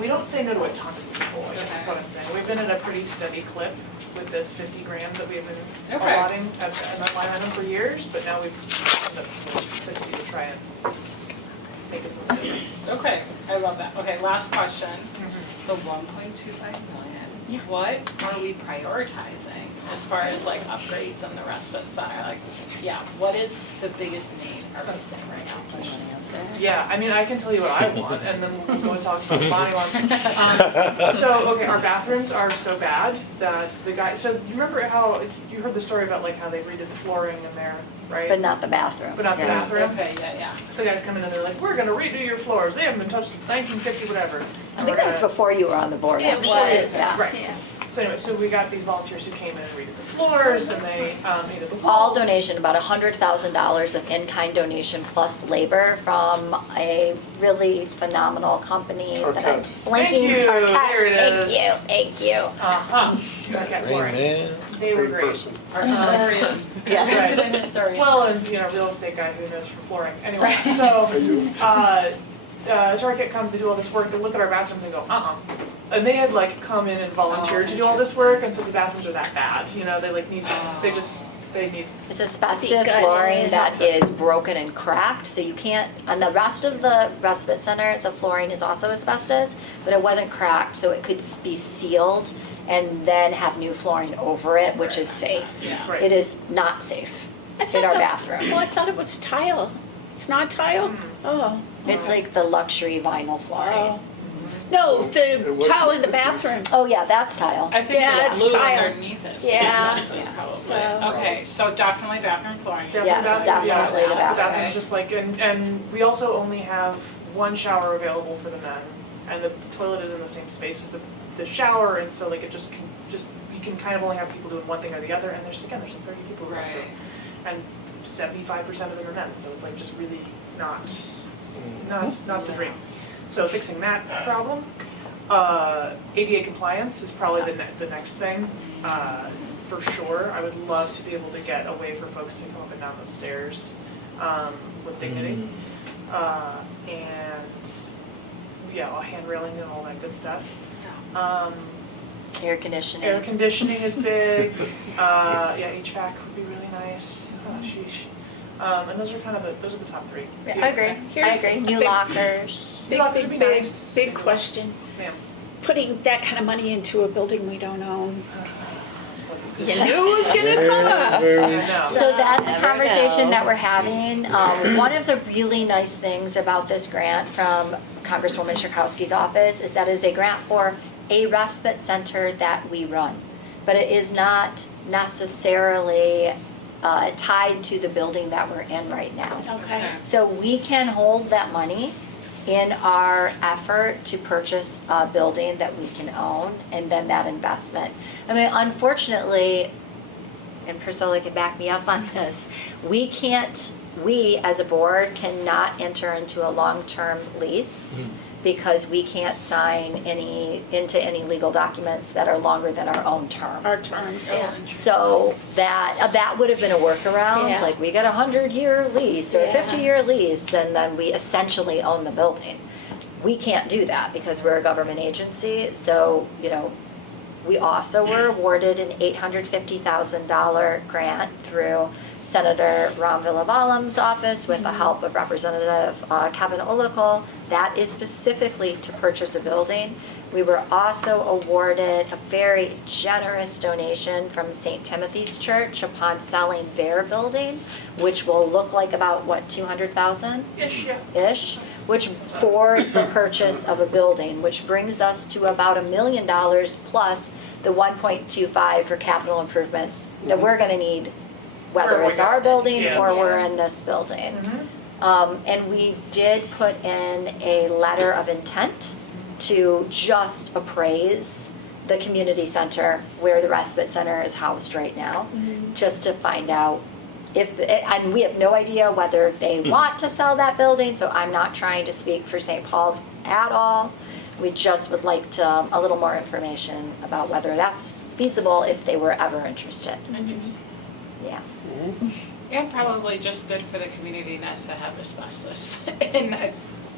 we don't say no to a ton of people, I guess is what I'm saying. We've been at a pretty steady clip with this $50,000 that we have been Okay. allotting at that line item for years, but now we've upped up to 60 to try and make it some difference. Okay, I love that. Okay, last question. The 1.25 million, what are we prioritizing as far as like upgrades in the respite center? Like, what is the biggest need, are we saying right now? Yeah, I mean, I can tell you what I want, and then we'll go and talk about what Bonnie wants. Our bathrooms are so bad that the guy, so you remember how, you heard the story about like how they redid the flooring in there, right? But not the bathroom. But not the Yeah. bathroom. Okay, yeah. So the guys come in and they're like, we're gonna redo your floors, they haven't been touched since 1950, whatever. I think that was before you were on the board. It actually. was. Yeah. Right. So anyway, so we got these volunteers who came in and redid the floors, and they painted the walls. All donation, about $100,000 of in-kind donation plus labor from a really phenomenal company that I'm Arquette. blanking. Thank you. Arquette. There it is. Thank you. Okay, flooring. Amen. They were Great great. person. Our historian. Yeah. Resident historian. Well, and, real estate guy who knows from flooring. Anyway, so, Target comes, they do all this work, they look at our bathrooms and go, And they had like come in and volunteered to do all this work, and so the bathrooms are that bad, they like need, they need. It's asbestos Speak up. flooring that is broken and cracked, so you can't, on the rest of the respite center, the flooring is also asbestos, but it wasn't cracked, so it could be sealed and then have new flooring over it, which is safe. Yeah. Right. It is not safe in our bathrooms. Oh, I thought it was tile. It's not tile? Oh. It's like the luxury vinyl flooring. Oh. No, the It was tile in the the 50s. bathroom. Oh yeah, that's tile. I think Yeah, the it's glue tile. underneath it. Yeah. Is probably. So- Okay, so definitely bathroom flooring. Yes, definitely the The bathroom. bathroom's just like, and we also only have one shower available for the men, and the toilet is in the same space as the shower, and so like it just you can kind of only have people doing one thing or the other, and there's some 30 people who come Right. through, and 75% of them are men, so it's like just really not the dream. So fixing that problem, ADA compliance is probably the next thing, for sure. I would love to be able to get a way for folks to come up and down those stairs with dignity, and hand railing and all that good stuff. Air conditioning. Air conditioning is big. HVAC would be really nice. Oh, sheesh. And those are the top 3. Yeah, I agree. Here's I agree. New big- lockers. Big question. Ma'am. Putting that kind of money into a building we don't own. You knew it was gonna come up. I know. So that's a Never conversation know. that we're having. One of the really nice things about this grant from Congresswoman Schakowsky's office is that it is a grant for a respite center that we run. But it is not necessarily tied to the building that we're in right now. Okay. So we can hold that money in our effort to purchase a building that we can own, and then that investment. I mean, unfortunately, and Priscilla can back me up on this, we as a board cannot enter into a long-term lease because we can't sign into any legal documents that are longer than our own term. Our terms, yeah. So that would have been a workaround, Yeah. like we get a 100-year lease or a Yeah. 50-year lease, and then we essentially own the building. We can't do that because we're a government agency, so, We also were awarded an $850,000 grant through Senator Ron Villavalum's office with the help of Representative Kevin Olekol. That is specifically to purchase a building. We were also awarded a very generous donation from St. Timothy's Church upon selling their building, which will look like about, what, 200,000? Ish, yeah. Ish, which for the purchase of a building, which brings us to about $1 million plus the 1.25 for capital improvements that we're going to need, whether Where we it's our got it. building Yeah. or we're in this building. And we did put in a letter of intent to just appraise the community center where the respite center is housed right now, just to find out if, and we have no idea whether they want to sell that building, so I'm not trying to speak for St. Paul's at all. We just would like to, a little more information about whether that's feasible if they were ever interested. Yeah. Yeah, probably just good for the community not to have asbestos in a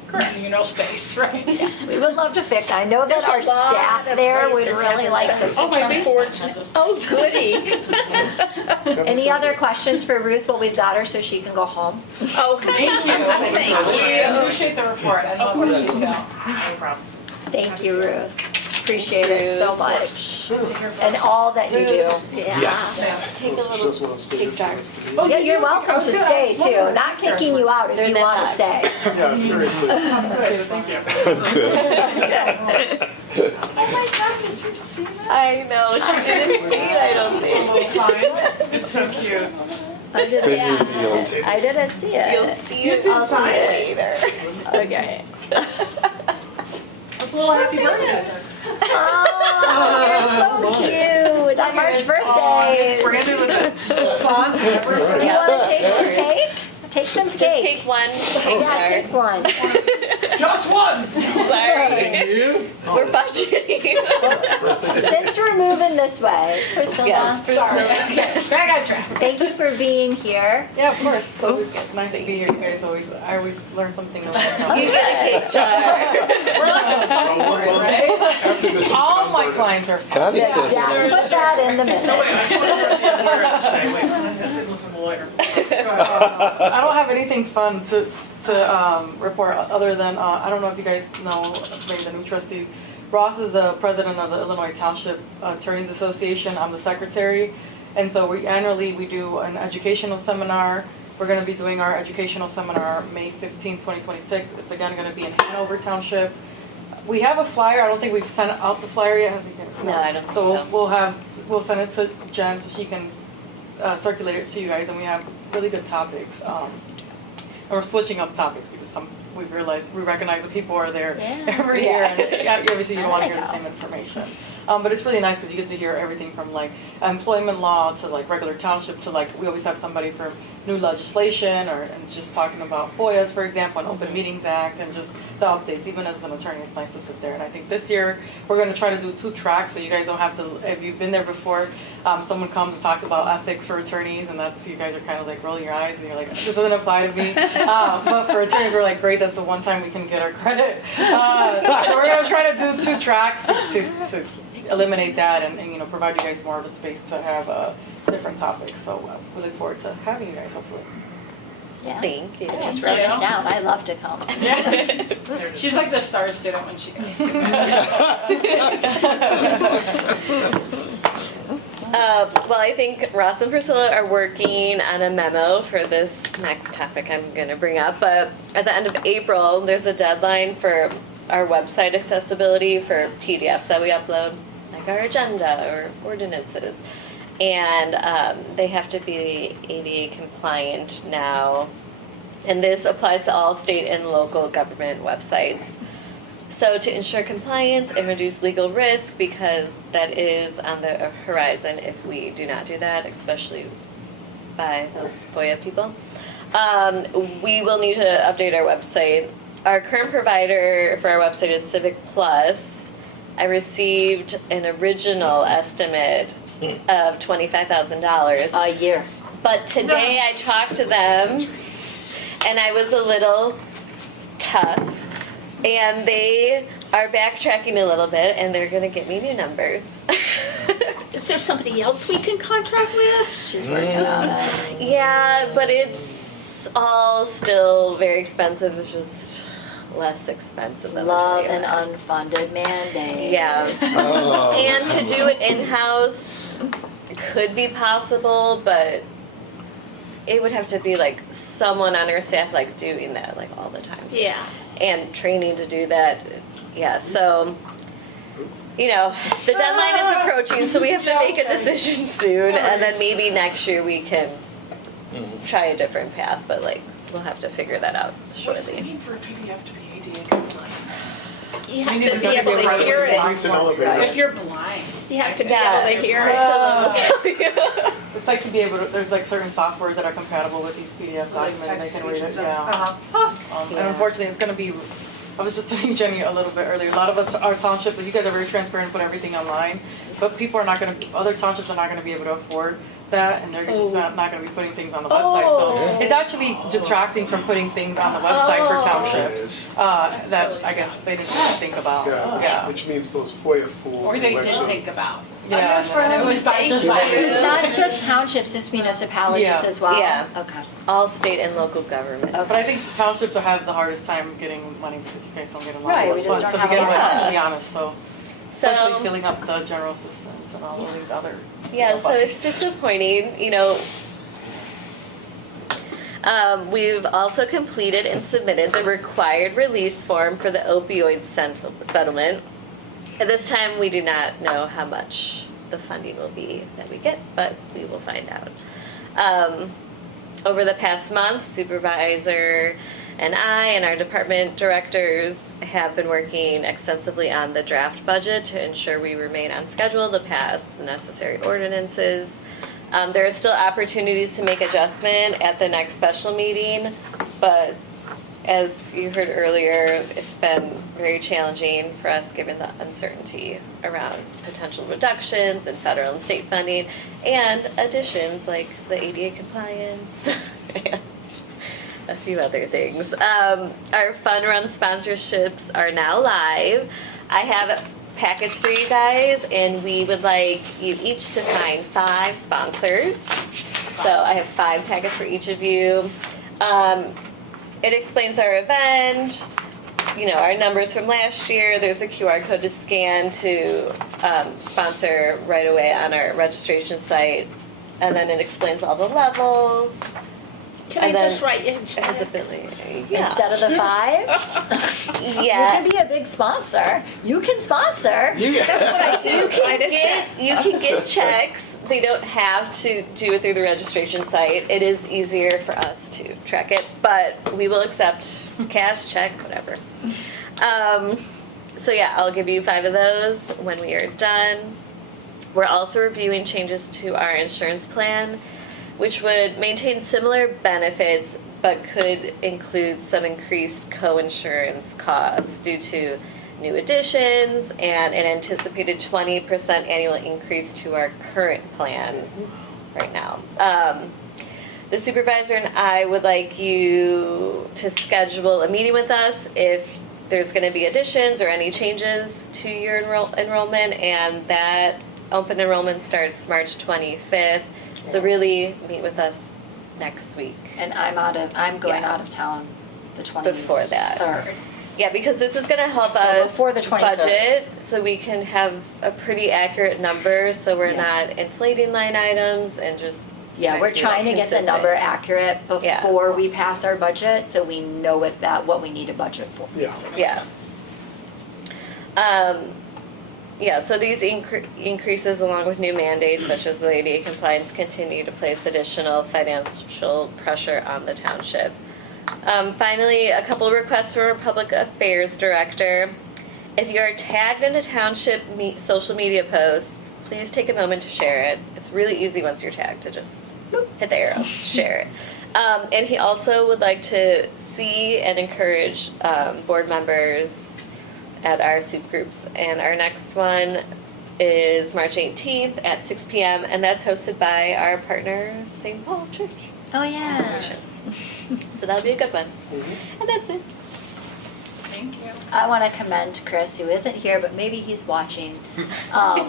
communal space, right? We would love to fix, I know that There's a our lot staff of there would places really have like to. asbestos. Oh, my basement Unfortunate. has Oh, asbestos. goody. Any other questions for Ruth while we've got her so she can go home? Oh, Thank you. Thank you. Appreciate the report. I love the detail. No problem. Thank you, Ruth. Appreciate it so much. Take care And all that you do. Yes. Take a little kick jar. Yeah, you're welcome to stay too. Not kicking you out if They're you that want to hot. stay. Yeah, seriously. I'm good, thank you. Oh my God, did you see that? I know, she didn't see it, I don't Little think. sign. It's so cute. I didn't, Been revealed. I didn't see You'll it. see it It's inside. later. Okay. It's a little happy birthday. Oh, you're so cute. On March It's birthday. branded with the font and everything. Do you want to take some cake? Take some Just cake. take one cake Yeah, jar. take one. Just one. Sorry. You? We're budgeting. Since we're moving this way, Priscilla, Yes. Sorry. I got trapped. thank you for being here. Yeah, of course. It's always nice to be here. You guys I always learn something new. You get a cake jar. We're not gonna fight for it, right? All my clients are Connie Yeah, says. put that in the No, wait, I minutes. still have the other to say. Wait, I said listen later. I don't have anything fun to report other than I don't know if you guys know maybe the new trustees. Ross is the president of the Illinois Township Attorneys Association. I'm the secretary, and so annually we do an educational seminar. We're going to be doing our educational seminar May 15, 2026. It's again going to be in Hanover Township. We have a flyer. I don't think we've sent out the flyer yet. Has it been? No, I don't think So so. we'll send it to Jen so she can circulate it to you guys, and we have really good topics. And we're switching up topics because we recognize that people are there Yeah. every year, and obviously you don't want to I hear the know. same information. But it's really nice because you get to hear everything from like employment law to like regular township to like we always have somebody from new legislation and just talking about FOIAs, for example, and Open Meetings Act and just the updates. Even as an attorney, it's nice to sit there. And I think this year we're going to try to do 2 tracks so you guys don't have to, if you've been there before, someone comes and talks about ethics for attorneys and that's, you guys are kind of like rolling your eyes and you're like, this doesn't apply to me. But for attorneys, we're like, great, that's the one time we can get our credit. So we're going to try to do 2 tracks to eliminate that and you know provide you guys more of a space to have different topics. So we look forward to having you guys hopefully. Yeah. Thank you. I just wrote it down. I love to come. Yeah. She's like the star student when she goes to Well, I think Ross and Priscilla are working on a memo for this next topic I'm going to bring up. But at the end of April, there's a deadline for our website accessibility for PDFs that we upload, like our agenda or ordinances. And they have to be ADA compliant now. And this applies to all state and local government websites. So to ensure compliance and reduce legal risk, because that is on the horizon if we do not do that, especially by those FOIA people, we will need to update our website. Our current provider for our website is Civic Plus. I received an original estimate of $25,000. A year. But today I talked to them, and I was a little tough And they are backtracking a little bit, and they're going to get me new numbers. Is there somebody else we can contract with? She's working on it. Yeah, but it's all still very expensive. It's just less expensive than Love the an 25. unfunded mandate. Yeah. Oh. And to do it in-house could be possible, but it would have to be like someone on our staff like doing that like all the time. Yeah. And training to do that. Yeah, so you know, the deadline is approaching, so we have to make a decision soon, and then maybe next year we can try a different path, but like we'll have to figure that out What does it shortly. mean for a PDF to be ADA compliant? You have to be able to hear it. Needs an elevator. If you're blind. You have to be Yeah. able to hear it. It's like to be able to, there's like certain softwares that are compatible with these PDF Like documents, and they text can read to it, speech and yeah. stuff? And unfortunately, it's gonna be, I was just telling Jenny a little bit earlier, a lot of us, our township, you guys are very transparent, put everything online, but people are not gonna, other townships are not gonna be able to afford that, and they're just not gonna be putting things on the website, so it's actually detracting from putting things on the website for townships, that I guess they didn't really think about, yeah. Which means those FOIA fools. Or they who didn't actually- think about. Yeah, It was by design. It's not just townships, it's municipalities Yeah. as well? Yeah. Okay. All state and local government. But I think townships will have the hardest time getting money because you guys don't get a lot Right, of we just funds don't to have begin a with, lot. to be honest, so. Especially So filling up the general assistance and all of these other. yeah, so it's disappointing, you know. We've also completed and submitted the required release form for the opioid settlement. At this time, we do not know how much the funding will be that we get, but we will find out. Over the past month, supervisor and I and our department directors have been working extensively on the draft budget to ensure we remain on schedule to pass the necessary ordinances. There are still opportunities to make adjustment at the next special meeting, but as you heard earlier, it's been very challenging for us given the uncertainty around potential reductions in federal and state funding and additions like the ADA compliance and a few other things. Our fun run sponsorships are now live. I have packets for you guys, and we would like you each to find 5 sponsors. So I have 5 packets for each of you. It explains our event, you know, our numbers from last year. There's a QR code to scan to sponsor right away on our registration site. And then it explains all the levels. Can I And then just write you a check? Visibility. Yeah. Instead of the 5? Yeah. You can be a big sponsor. You can sponsor. That's what I do. You can get checks. They don't have to do it through the registration site. It is easier for us to track it, but we will accept cash, check, whatever. So yeah, I'll give you 5 of those when we are done. We're also reviewing changes to our insurance plan, which would maintain similar benefits but could include some increased co-insurance costs due to new additions and an anticipated 20% annual increase to our current plan right now. The supervisor and I would like you to schedule a meeting with us if there's going to be additions or any changes to your enrollment, and that open enrollment starts March 25th. So really meet with us next week. And I'm going out of town the 23rd. Before that. Yeah, because this is going to help So us before the 23rd. budget so we can have a pretty accurate number so we're not inflating line items and just Yeah, we're trying to get the number accurate before we pass our budget, so we know what we need to budget for. Yeah. Yeah. Yeah, so these increases along with new mandates such as the ADA compliance continue to place additional financial pressure on the township. Finally, a couple of requests from our Public Affairs Director. If you are tagged in a township social media post, please take a moment to share it. It's really easy once you're tagged to just hit the arrow, share it. And he also would like to see and encourage board members at our soup groups. And our next one is March 18th at 6 p.m. and that's hosted by our partner, St. Paul Church. Oh, yeah. So that'll be a good one. And that's it. Thank you. I want to commend Chris, who isn't here, but maybe he's watching, on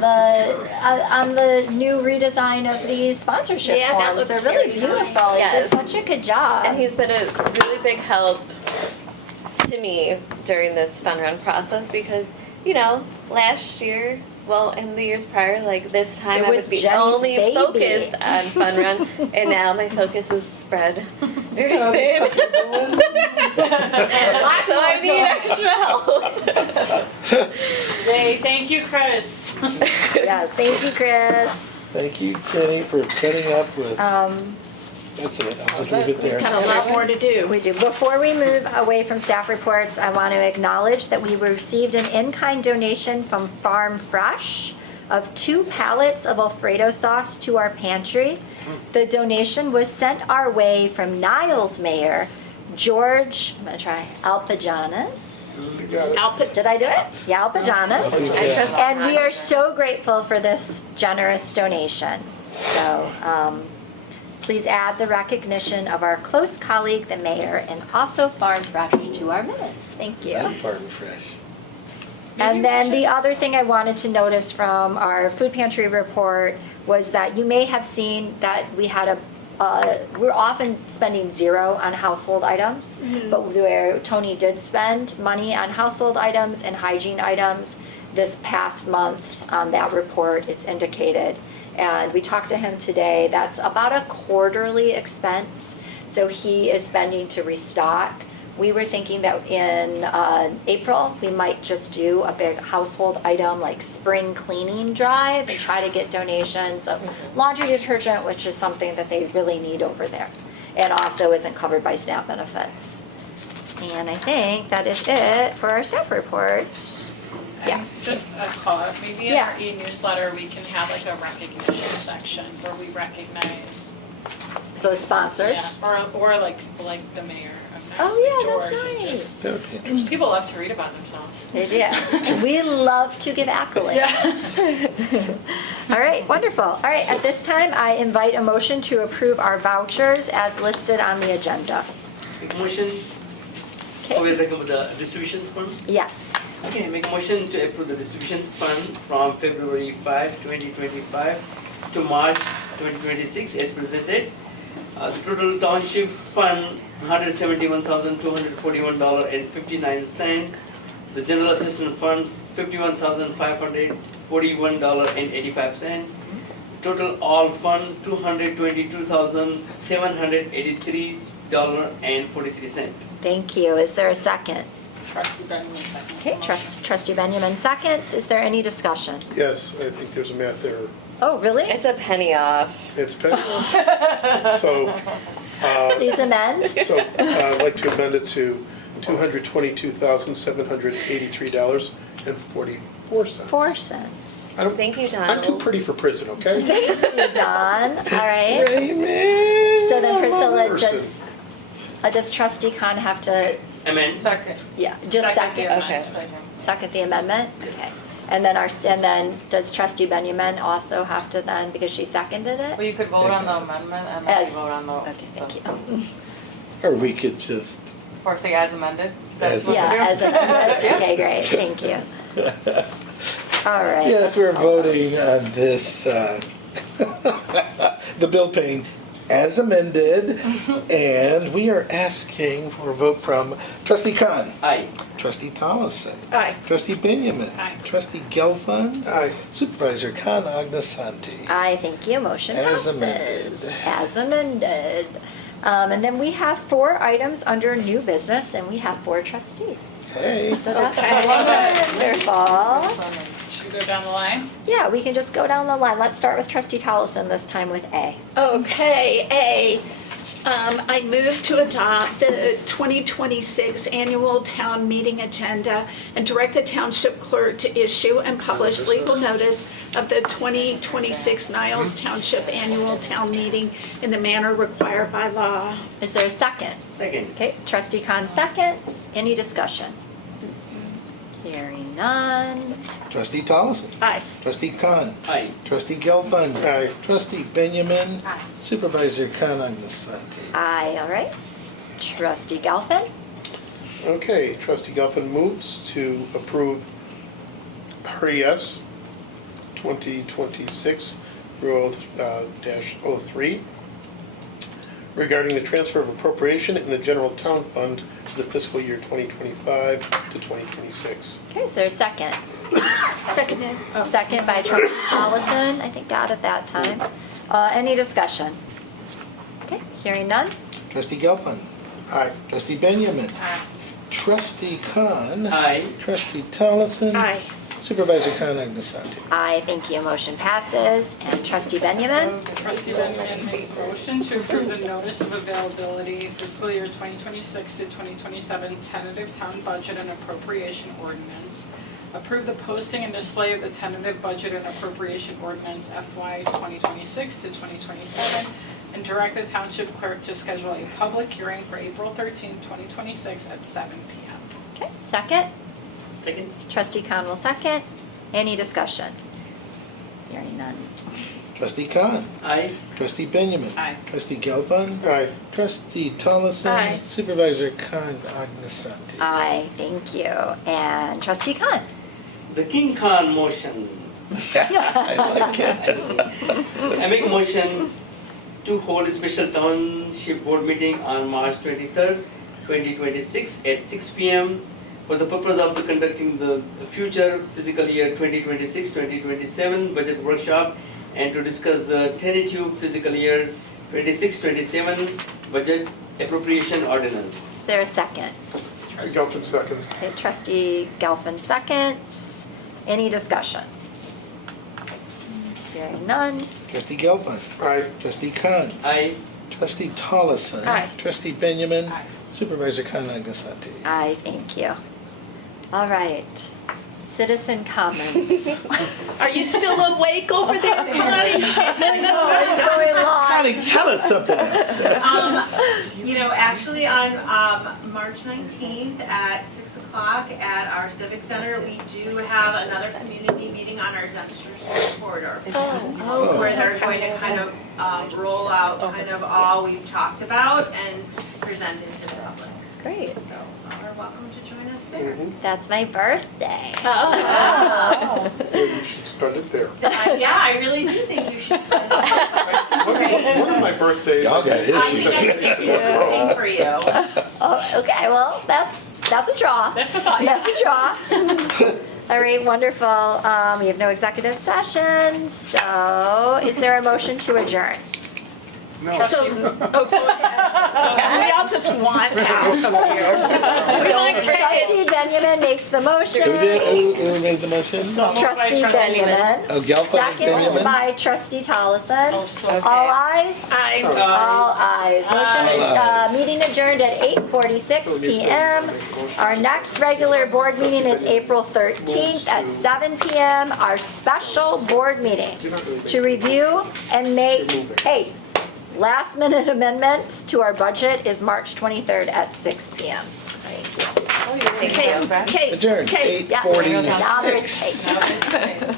the new redesign of these sponsorship Yeah, that forms. looks They're really very nice. beautiful. He Yes. did such a good job. And he's been a really big help to me during this fun run process because, you know, last year, well, and the years prior, like this time It I was was the Jenny's only baby. focused on fun run, and now my focus is spread very thin. So I need extra help. Yay, thank you, Chris. Yes, thank you, Chris. Thank you, Jenny, for putting up with, that's it, I'll just leave it there. Got a lot more to do. We do. Before we move away from staff reports, I want to acknowledge that we received an in-kind donation from Farm Fresh of 2 pallets of Alfredo sauce to our pantry. The donation was sent our way from Niles Mayor George, I'm going to try, Alpajanas. You got it. Did I do it? Yeah, Alpajanas. Yeah. And we are so grateful for this generous donation. So please add the recognition of our close colleague, the mayor, and also Farm Fresh to our minutes. Thank you. And Farm Fresh. And then the other thing I wanted to notice from our food pantry report was that you may have seen that we had we're often spending 0 on household items, but where Tony did spend money on household items and hygiene items this past month on that report, it's indicated. And we talked to him today, that's about a quarterly expense, so he is spending to restock. We were thinking that in April, we might just do a big household item like spring cleaning drive and try to get donations of laundry detergent, which is something that they really need over there and also isn't covered by SNAP benefits. And I think that is it for our staff reports. Yes. Just a call, maybe in Yeah. our e-newsletter, we can have like a recognition section where we recognize, Those sponsors. yeah, or like people like the mayor of Niles, Oh, yeah, like that's George, and nice. That would be interesting. People love to read about themselves. Yeah, we love to give accolades. Yes. All right, wonderful. All right, at this time, I invite a motion to approve our vouchers as listed on the agenda. Make a motion, Okay. we're talking about the distribution fund. Yes. Okay, make a motion to approve the distribution fund from February 5, 2025 to March 2026 as presented. The total township fund, $171,241.59. The general assistance fund, $51,541.85. Total all fund, $222,783.43. Thank you. Is there a second? Trustee Benjamin second. Okay, Trustee Benjamin seconds. Is there any discussion? Yes, I think there's a math error. Oh, really? It's a penny off. It's penny. So, Please amend. I'd like to amend it to $222,783.44. 4 cents. I don't- Thank you, I'm too Donald. pretty for prison, okay? Thank you, Don. All right. Amen. So then Priscilla, Person. does Trustee Khan have to, Amen. Second. yeah, just second? the Okay. amendment. Second the amendment? Yes. Okay. And then does Trustee Benjamin also have to then, because she seconded it? Well, you could vote on the amendment and then you As- vote on the. Okay, thank you. Or we could just, Or say as amended. Is that As what we're Yeah, doing? as amended? Okay, great, thank you. All right. yes, we're voting on this, the bill paying as amended, and we are asking for a vote from Trustee Khan, Aye. Trustee Tollison, Aye. Trustee Benjamin, Aye. Trustee Gelfand, Aye. Supervisor Khan Agnesanti. I thank you. Motion As passes. amended. As amended. And then we have 4 items under new business, and we have 4 trustees. Hey, So that's Okay. wonderful. Should we go down the line? Yeah, we can just go down the line. Let's start with Trustee Tollison this time with A. Okay, I move to adopt the 2026 annual town meeting agenda and direct the township clerk to issue and publish legal notice of the 2026 Niles Township annual town meeting in the manner required by law. Is there a second? Second. Okay, Trustee Khan seconds. Any discussion? Hearing none. Trustee Tollison, Aye. Trustee Khan, Aye. Trustee Gelfand, Aye. Trustee Benjamin, Aye. Supervisor Khan Agnesanti. Aye, all right. Trustee Gelfand? Okay, trustee Gelfen moves to approve RES 2026-03 regarding the transfer of appropriation in the general town fund for the fiscal year 2025 to 2026. Okay, is there a second? Seconded. Second by trustee Tollison, I think got it that time. Any discussion? Okay, hearing none. Trustee Gelfen. Aye. Trustee Benjamin. Aye. Trustee Khan. Aye. Trustee Tollison. Aye. Supervisor Khan Agnesati. Aye, thank you. Motion passes. And trustee Benjamin? Trustee Benjamin makes a motion to approve the notice of availability fiscal year 2026 to 2027 tentative town budget and appropriation ordinance. Approve the posting and display of the tentative budget and appropriation ordinance FY 2026 to 2027, and direct the township clerk to schedule a public hearing for April 13, 2026 at 7 p.m. Okay, second. Second. Trustee Khan will second. Any discussion? Hearing none. Trustee Khan. Aye. Trustee Benjamin. Aye. Trustee Gelfen. Aye. Trustee Tollison. Aye. Supervisor Khan Agnesati. Aye, thank you. And trustee Khan? The King Khan motion. I like it. I make a motion to hold a special township board meeting on March 23rd, 2026 at 6 p.m. for the purpose of conducting the future fiscal year 2026-2027 budget workshop and to discuss the tentative fiscal year 26-27 budget appropriation ordinance. Is there a second? Gelfen seconds. Okay, trustee Gelfen seconds. Any discussion? Hearing none. Trustee Gelfen. Aye. Trustee Khan. Aye. Trustee Tollison. Aye. Trustee Benjamin. Aye. Supervisor Khan Agnesati. Aye, thank you. All right. Citizen comments. Are you still awake over there, Connie? No, it's going long. Connie, tell us something else. Actually on March 19th at 6 o'clock at our Civic Center, we do have another community meeting on our dumpster corridor. Where they're going to kind of roll out kind of all we've talked about and present it to the public. Great. So are welcome to join us there. That's my birthday. Oh. Well, you should spend it there. Yeah, I really do think you should spend it. One of my birthdays. Y'all got I think issues. I should sing for you. Oh, okay, well, that's a draw. That's a thought. That's a draw. All right, wonderful. We have no executive session, so is there a motion to adjourn? No. So, go ahead. We all just want out. We like Trustee Benjamin makes the motion. Who did? Who made the motion? Trustee Benjamin. Oh, Gelfen and Second Benjamin? by trustee Tollison. Oh, so All ayes? Aye. All ayes. Motion, Ayes. meeting adjourned at 8:46 p.m. Our next regular board meeting is April 13th at 7 p.m. Our special board meeting to review and make, last minute amendments to our budget is March 23rd at 6 p.m. Okay, Adjourned, okay. Yeah. Now there's 8:46. cake.